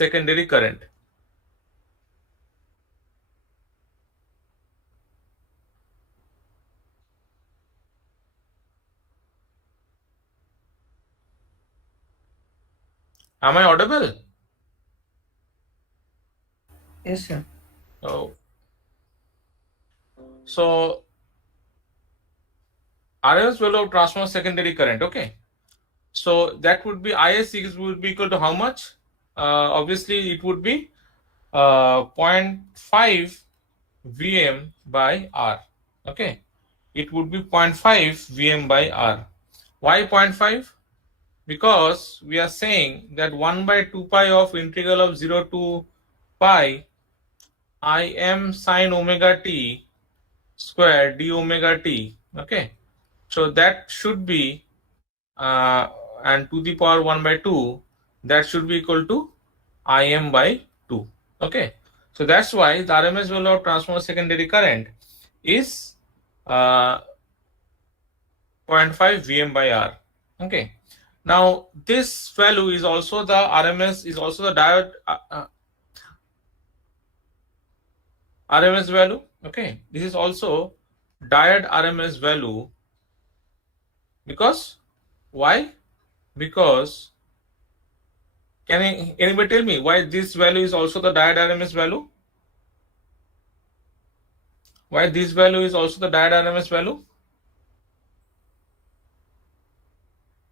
secondary current. Am I audible? Yes, sir. Oh, so RMS value of transformer secondary current. Okay, so that would be IS would be equal to how much? Obviously, it would be 0.5 Vm by R. Okay, it would be 0.5 Vm by R. Why 0.5? Because we are saying that 1 by 2 pi of integral of 0 to pi Im sine omega t square d omega t. Okay, so that should be and to the power 1 by 2, that should be equal to Im by 2. Okay, so that's why the RMS value of transformer secondary current is 0.5 Vm by R. Okay, now this value is also the RMS, is also the diode RMS value. Okay, this is also diode RMS value, because why? Because can anybody tell me why this value is also the diode RMS value? Why this value is also the diode RMS value?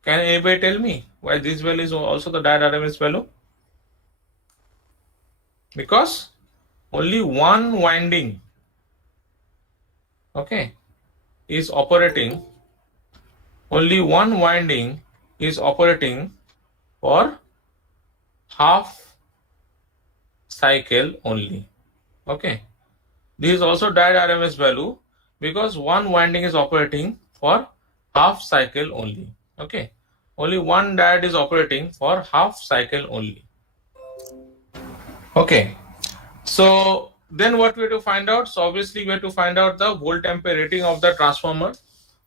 Can anybody tell me why this value is also the diode RMS value? Because only one winding, okay, is operating. Only one winding is operating for half cycle only. Okay, this is also diode RMS value because one winding is operating for half cycle only. Okay, only one diode is operating for half cycle only. Okay, so then what we have to find out? So obviously we have to find out the volt ampere rating of the transformer.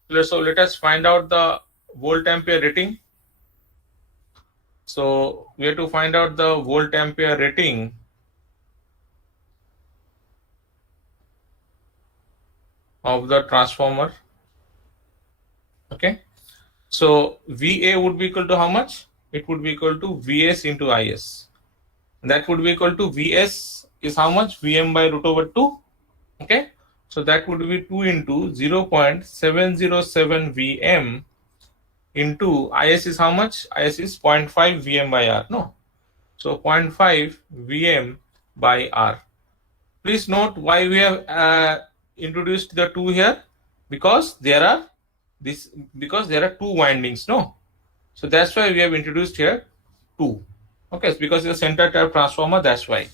So let us find out the volt ampere rating. So we have to find out the volt ampere rating of the transformer. Okay, so VA would be equal to how much? It would be equal to Vs into Is. That would be equal to Vs is how much? Vm by root over 2. Okay, so that would be 2 into 0.707 Vm into Is is how much? Is is 0.5 Vm by R. No, so 0.5 Vm by R. Please note why we have introduced the 2 here, because there are two windings. No, so that's why we have introduced here 2. Okay, it's because it's a center type transformer, that's why.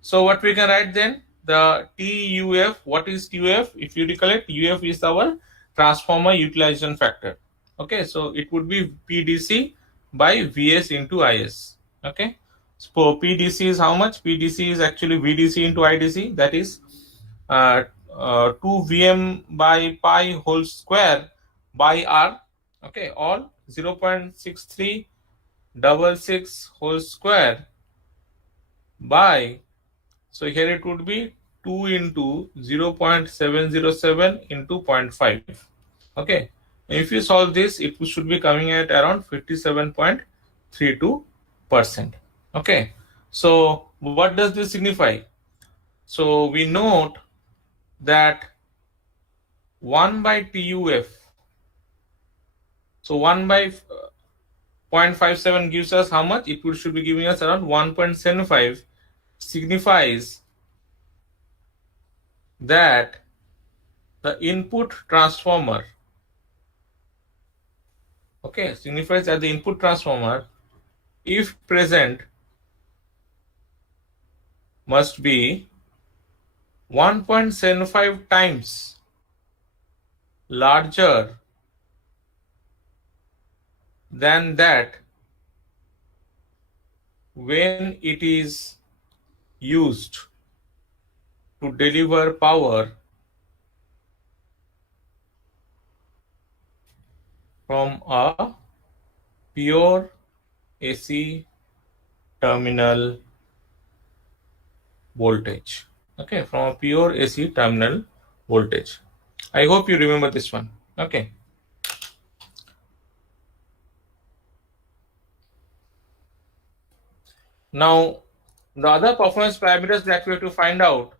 So what we can write then, the TUF, what is TUF? If you recollect, UF is our transformer utilization factor. Okay, so it would be PDC by Vs into Is. Okay, so PDC is how much? PDC is actually VDC into IDC, that is 2 Vm by pi whole square by R. Okay, all 0.6366 whole square by, so here it would be 2 into 0.707 into 0.5. Okay, if you solve this, it should be coming at around 57.32%. Okay, so what does this signify? So we note that 1 by TUF, so 1 by 0.57 gives us how much? It should be giving us around 1.75, signifies that the input transformer, okay, signifies that the input transformer, if present, must be 1.75 times larger than that when it is used to deliver power from a pure AC terminal voltage. Okay, from a pure AC terminal voltage. I hope you remember this one. Okay. Now The other performance parameters that we have to find out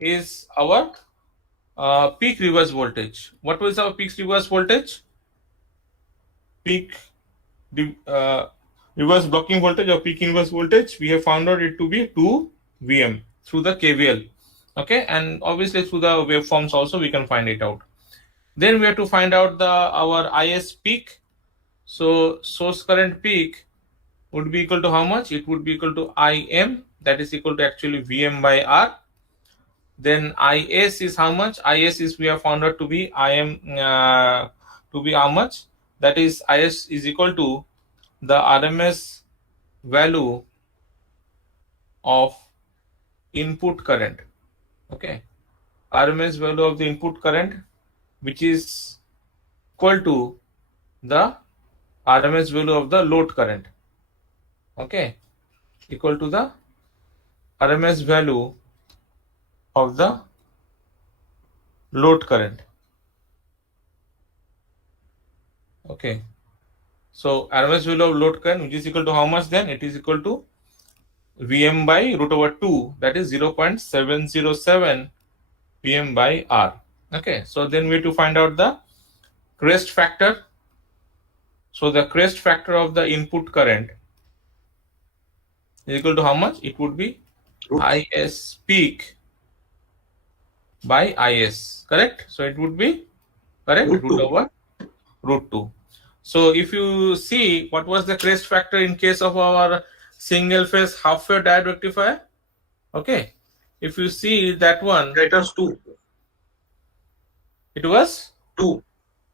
is our peak reverse voltage. What was our peak reverse voltage? Peak reverse blocking voltage or peak inverse voltage, we have found out it to be 2 Vm through the KVL. Okay, and obviously through the waveforms also we can find it out. Then we have to find out our IS peak. So source current peak would be equal to how much? It would be equal to Im, that is equal to actually Vm by R. Then Is is how much? Is is we have found out to be Im to be how much? That is Is is equal to the RMS value of input current. Okay, RMS value of the input current, which is equal to the RMS value of the load current. Okay, equal to the RMS value of the load current. Okay, so RMS value of load current, which is equal to how much then? It is equal to Vm by root over 2, that is 0.707 Vm by R. Okay, so then we have to find out the crest factor. So the crest factor of the input current is equal to how much? It would be Is peak by Is, correct? So it would be correct root over root 2. So if you see what was the crest factor in case of our single phase half wave diode rectifier, okay, if you see that one, It was 2. it was 2.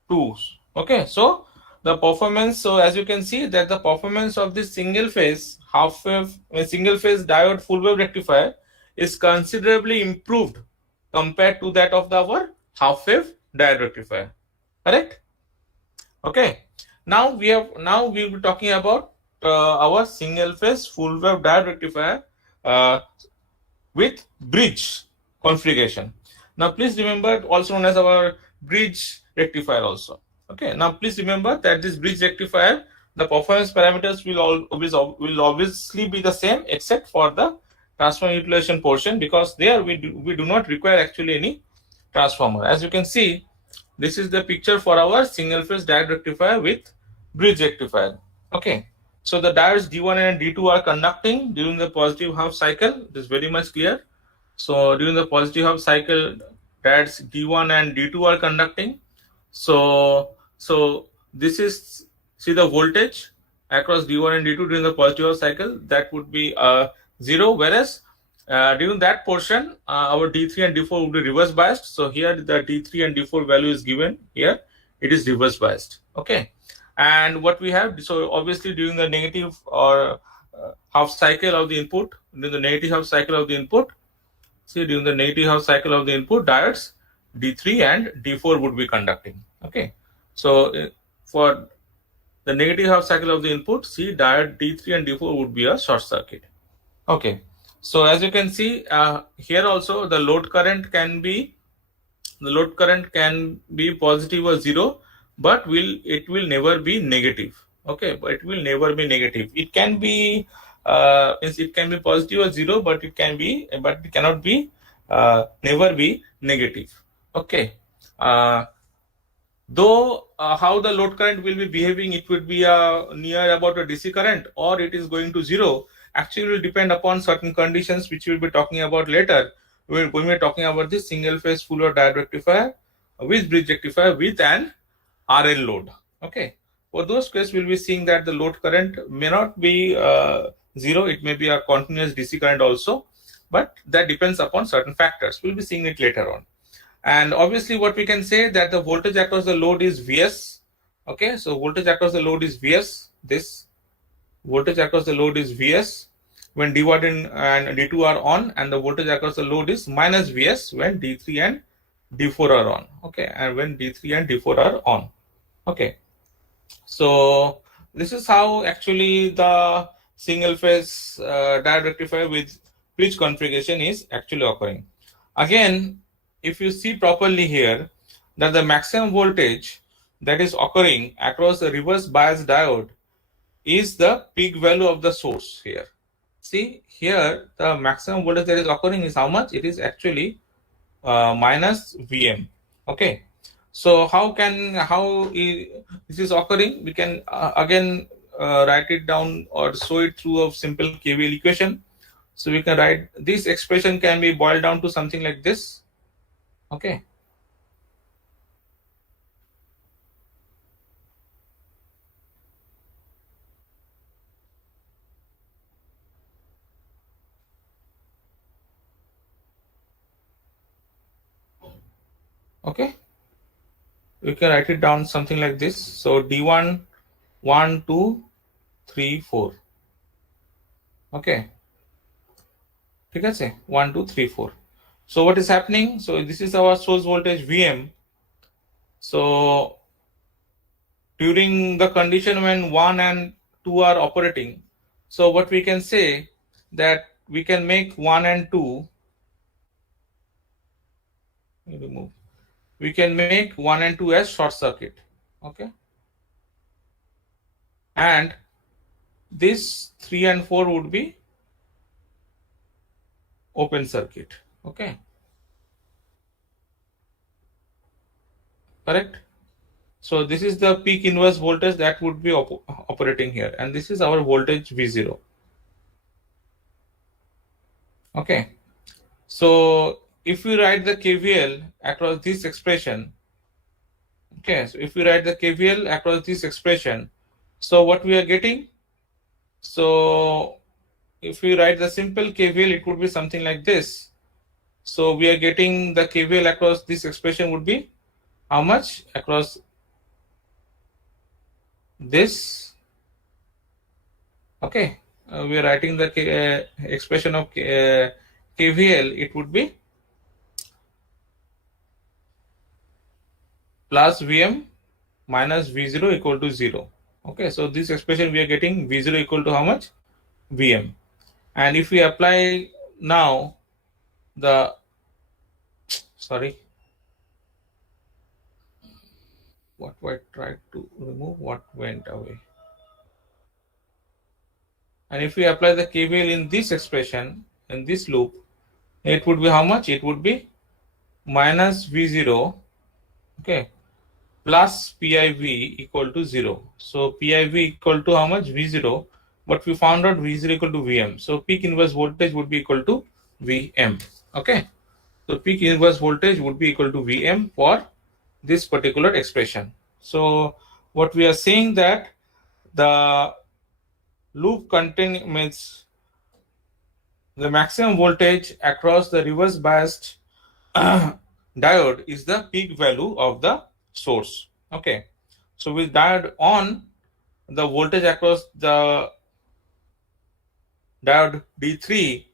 2. Okay, so the performance, so as you can see that the performance of this single phase half wave single phase diode full wave rectifier is considerably improved compared to that of our half wave diode rectifier, correct? Okay, now we'll be talking about our single phase full wave diode rectifier with bridge configuration. Now please remember, also known as our bridge rectifier also. Okay, now please remember that this bridge rectifier, the performance parameters will obviously be the same except for the transformer utilization portion, because there we do not require actually any transformer. As you can see, this is the picture for our single phase diode rectifier with bridge rectifier. Okay, so the diodes D1 and D2 are conducting during the positive half cycle. It is very much clear. So during the positive half cycle, diodes D1 and D2 are conducting. So this is, see the voltage across D1 and D2 during the positive half cycle, that would be 0, whereas during that portion our D3 and D4 would be reverse biased. So here the D3 and D4 value is given here, it is reverse biased. Okay, and what we have, so obviously during the negative or half cycle of the input, during the negative half cycle of the input, see during the negative half cycle of the input, diodes D3 and D4 would be conducting. Okay, so for the negative half cycle of the input, see diode D3 and D4 would be a short circuit. Okay, so as you can see here also the load current can be positive or 0, but it will never be negative. Okay, but it will never be negative. It can be it can be positive or 0, but it cannot be never be negative. Okay, though how the load current will be behaving, it would be near about a DC current or it is going to 0, actually will depend upon certain conditions which we will be talking about later when we are talking about this single phase full wave diode rectifier with bridge rectifier with an RL load. Okay, for those cases we'll be seeing that the load current may not be 0, it may be a continuous DC current also, but that depends upon certain factors. We'll be seeing it later on. And obviously what we can say that the voltage across the load is Vs. Okay, so voltage across the load is Vs. This voltage across the load is Vs when D1 and D2 are on, and the voltage across the load is minus Vs when D3 and D4 are on. Okay, and when D3 and D4 are on. Okay, so this is how actually the single phase diode rectifier with bridge configuration is actually occurring. Again, if you see properly here, that the maximum voltage that is occurring across the reverse bias diode is the peak value of the source here. See here, the maximum voltage that is occurring is how much? It is actually minus Vm. Okay. So this is occurring? We can again write it down or show it through a simple KVL equation. So we can write this expression can be boiled down to something like this. Okay. Okay. We can write it down something like this. So D1, 1, 2, 3, 4. Okay. ঠিক আছে 1 2 3 4. So what is happening? So this is our source voltage Vm. So during the condition when 1 and 2 are operating, so what we can say that we can make 1 and 2 remove. We can make 1 and 2 as short circuit. Okay. And this 3 and 4 would be open circuit. Okay. Correct. So this is the peak inverse voltage that would be operating here, and this is our voltage V0. Okay. So if we write the KVL across this expression, okay, so if we write the KVL across this expression, so what we are getting? So if we write the simple KVL, it would be something like this. So we are getting the KVL across this expression would be how much? Across this. Okay, we are writing the expression of KVL. It would be plus Vm minus V0 equal to 0. Okay, so this expression we are getting V0 equal to how much? Vm. And if we apply now the what I tried to remove, what went away. And if we apply the KVL in this expression, in this loop, it would be how much? It would be minus V0, okay, plus PIV equal to 0. So PIV equal to how much? V0, but we found out V0 equal to Vm. So peak inverse voltage would be equal to Vm. Okay. So peak inverse voltage would be equal to Vm for this particular expression. So what we are saying that the loop containing means the maximum voltage across the reverse biased diode is the peak value of the source. Okay. So with diode on, the voltage across the diode D3,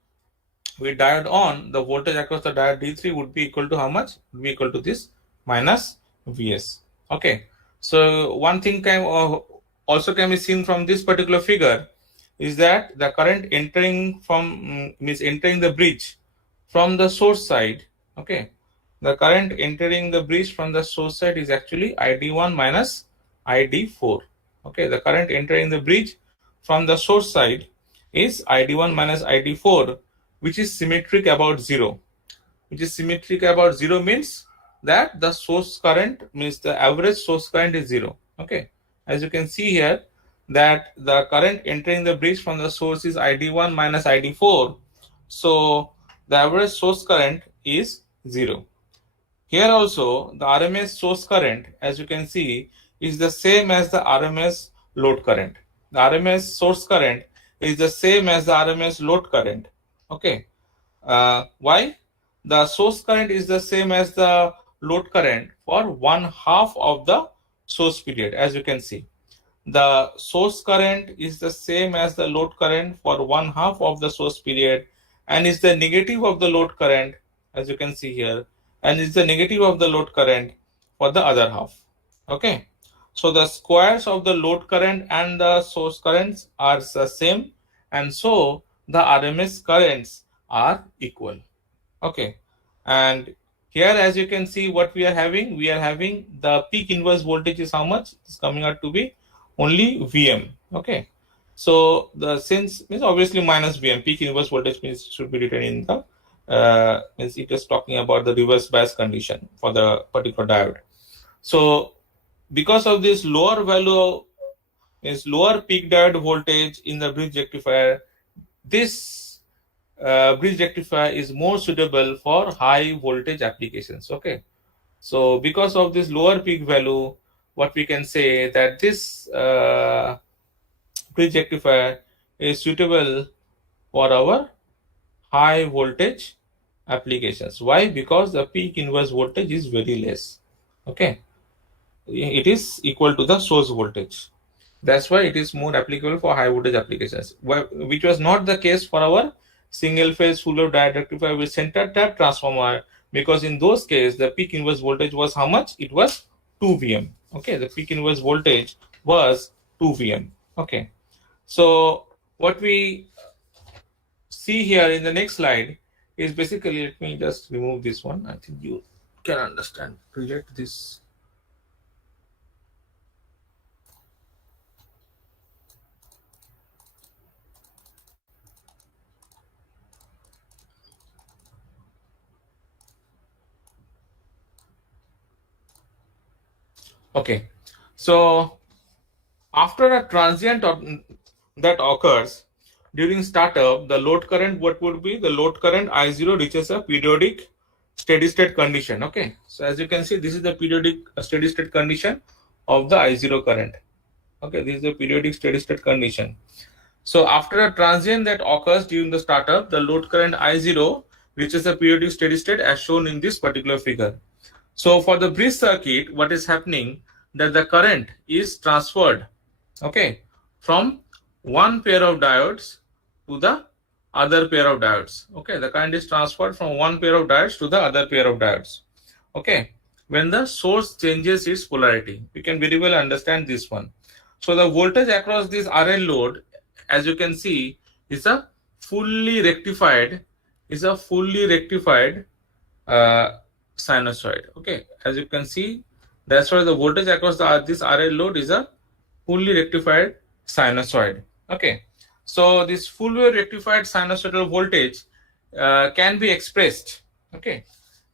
with diode on, the voltage across the diode D3 would be equal to how much? Would be equal to this minus Vs. Okay. So one thing also can be seen from this particular figure is that the current entering from means entering the bridge from the source side. Okay. The current entering the bridge from the source side is actually ID1 minus ID4. Okay. The current entering the bridge from the source side is ID1 minus ID4, which is symmetric about 0. Which is symmetric about 0 means that the source current means the average source current is 0. Okay. As you can see here, that the current entering the bridge from the source is ID1 minus ID4. So the average source current is 0. Here also, the RMS source current, as you can see, is the same as the RMS load current. The RMS source current is the same as the RMS load current. Okay. Why? The source current is the same as the load current for 1/2 of the source period. As you can see, the source current is the same as the load current for 1/2 of the source period, and is the negative of the load current, as you can see here, and is the negative of the load current for the other half. Okay. So the squares of the load current and the source currents are the same, and so the RMS currents are equal. Okay. And here, as you can see, what we are having the peak inverse voltage is how much? It's coming out to be only Vm. Okay. So the since means obviously minus Vm, peak inverse voltage means should be written in the means it is talking about the reverse bias condition for the particular diode. So because of this lower value means lower peak diode voltage in the bridge rectifier, this bridge rectifier is more suitable for high voltage applications. Okay, so because of this lower peak value, what we can say that this bridge rectifier is suitable for our high voltage applications. Why? Because the peak inverse voltage is very less. Okay, it is equal to the source voltage. That's why it is more applicable for high voltage applications, which was not the case for our single phase full load diode rectifier with center tap transformer, because in those cases the peak inverse voltage was how much? It was 2 Vm. Okay, the peak inverse voltage was 2 Vm. Okay, so what we see here in the next slide is basically, let me just remove this one. I think you can understand. Relate this. Okay, so after a transient that occurs during startup, the load current, what would be? The load current I0 reaches a periodic steady state condition. Okay, so as you can see, this is the periodic steady state condition of the I0 current. Okay, this is the periodic steady state condition. So after a transient that occurs during the startup, the load current I0 reaches a periodic steady state as shown in this particular figure. So for the bridge circuit, what is happening that the current is transferred, okay, from one pair of diodes to the other pair of diodes. Okay, the current is transferred from one pair of diodes to the other pair of diodes. Okay, when the source changes its polarity, we can very well understand this one. So the voltage across this RL load, as you can see, is a fully rectified, uh, sinusoid. Okay, as you can see, that's why the voltage across this RL load is a fully rectified sinusoid. Okay, so this fully rectified sinusoidal voltage can be expressed. Okay,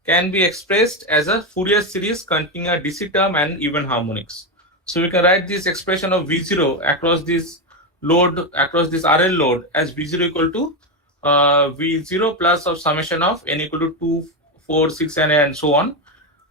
can be expressed as a Fourier series containing a DC term and even harmonics. So we can write this expression of V0 across this load, across this RL load, as V0 equal to V0 plus of summation of n equal to 2, 4, 6 and so on,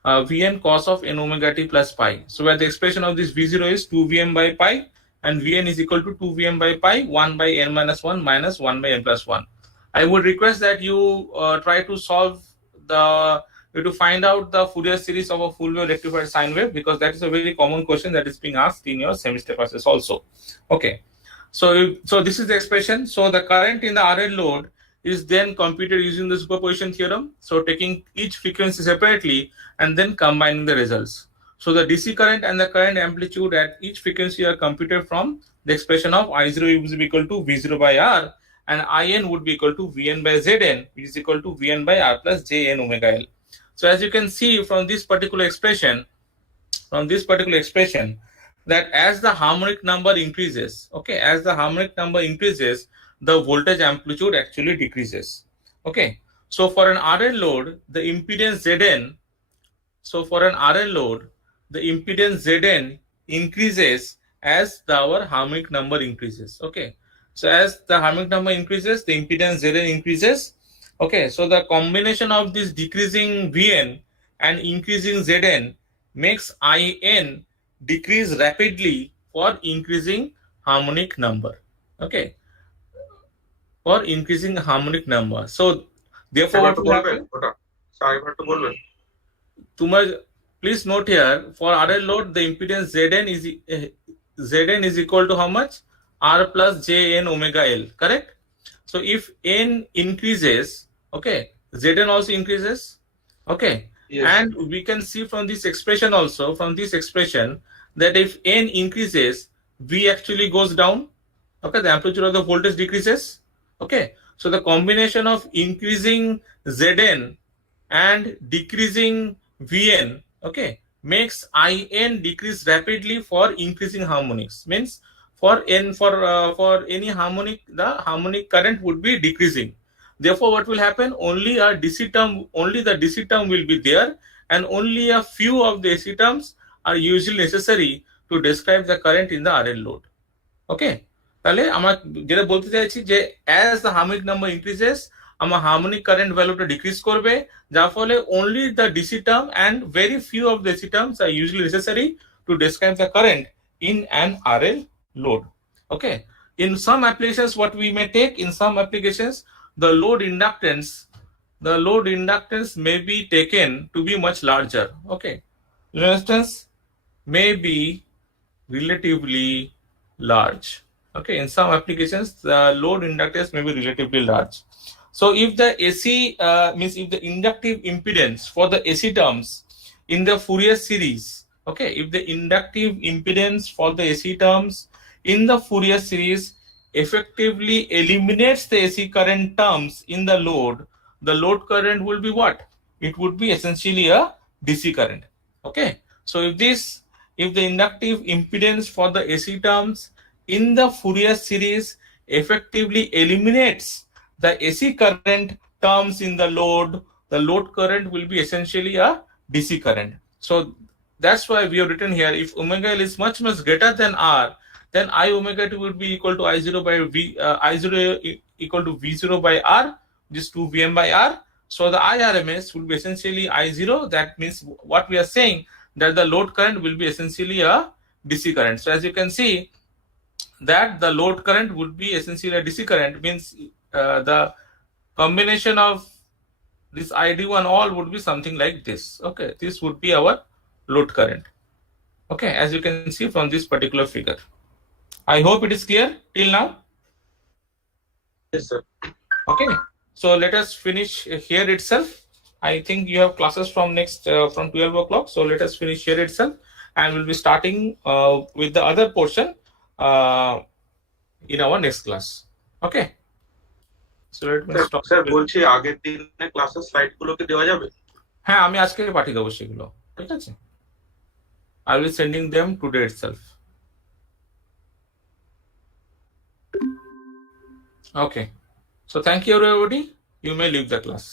Vn cos of n omega t plus pi. So where the expression of this V0 is 2 Vm by pi and Vn is equal to 2 Vm by pi, 1 by n minus 1 minus 1 by n plus 1. I would request that you try to solve to find out the Fourier series of a full wave rectified sine wave, because that is a very common question that is being asked in your semester classes also. Okay, so this is the expression. So the current in the RL load is then computed using the superposition theorem. So taking each frequency separately and then combining the results. So the DC current and the current amplitude at each frequency are computed from the expression of I0 is equal to V0 by R, and In would be equal to Vn by Zn, which is equal to Vn by R plus Jn omega L. So as you can see from this particular expression, that as the harmonic number increases, okay, as the harmonic number increases, the voltage amplitude actually decreases. Okay, so for an RL load, the impedance Zn, increases as our harmonic number increases. Okay, so as the harmonic number increases, the impedance Zn increases. Okay, so the combination of this decreasing Vn and increasing Zn makes In decrease rapidly for increasing harmonic number. Okay, for increasing harmonic number. So therefore what will happen? Please note here, for RL load, the impedance Zn is equal to how much? R plus Jn omega L, correct? So if n increases, okay, Zn also increases. Okay, yes. And we can see from this expression also, that if n increases, V actually goes down. Okay, the amplitude of the voltage decreases. Okay, so the combination of increasing Zn and decreasing Vn, okay, makes In decrease rapidly for increasing harmonics. Means for any harmonic, the harmonic current would be decreasing. Therefore, what will happen? Only the DC term will be there, and only a few of the AC terms are usually necessary to describe the current in the RL load. ওকে, তাহলে আমরা যেটা বলতে চাইছি যে as the হার্মোনিক number increases আমার হার্মোনিক current ভ্যালুটা decrease করবে, যার ফলে only the DC term and very few of the AC terms are usually necessary to describe the current in an RL load. Okay, in some applications what we may take, in some applications the load inductance may be taken to be much larger. Okay, for instance, may be relatively large. Okay, in some applications the load inductance may be relatively large. So if the AC means if the inductive impedance for the AC terms in the Fourier series, okay, if the inductive impedance for the AC terms in the Fourier series effectively eliminates the AC current terms in the load current will be what? It would be essentially a DC current. Okay, so if the inductive impedance for the AC terms in the Fourier series effectively eliminates the AC current terms in the load current will be essentially a DC current. So that's why we have written here, if omega L is much greater than R, then I omega T will be equal to I0 by V, I0 equal to V0 by R, this 2 Vm by R. So the IRMS will be essentially I0. That means what we are saying, that the load current will be essentially a DC current. So as you can see, that the load current would be essentially a DC current, means the combination of this ID1 all would be something like this. Okay, this would be our load current. Okay, as you can see from this particular figure. I hope it is clear till now. Yes, sir. Okay, so let us finish here itself. I think you have classes from from 12 o'clock, so let us finish here itself, and we'll be starting with the other portion in our next class. Okay, so let me stop. Sir বলছি আগের দিনে ক্লাসের slide গুলোকে দেওয়া যাবে? হ্যাঁ, আমি আজকে পাঠিয়ে দেবো সেগুলো, ঠিক আছে? I will be sending them today itself. Okay, so thank you everybody. You may leave the class.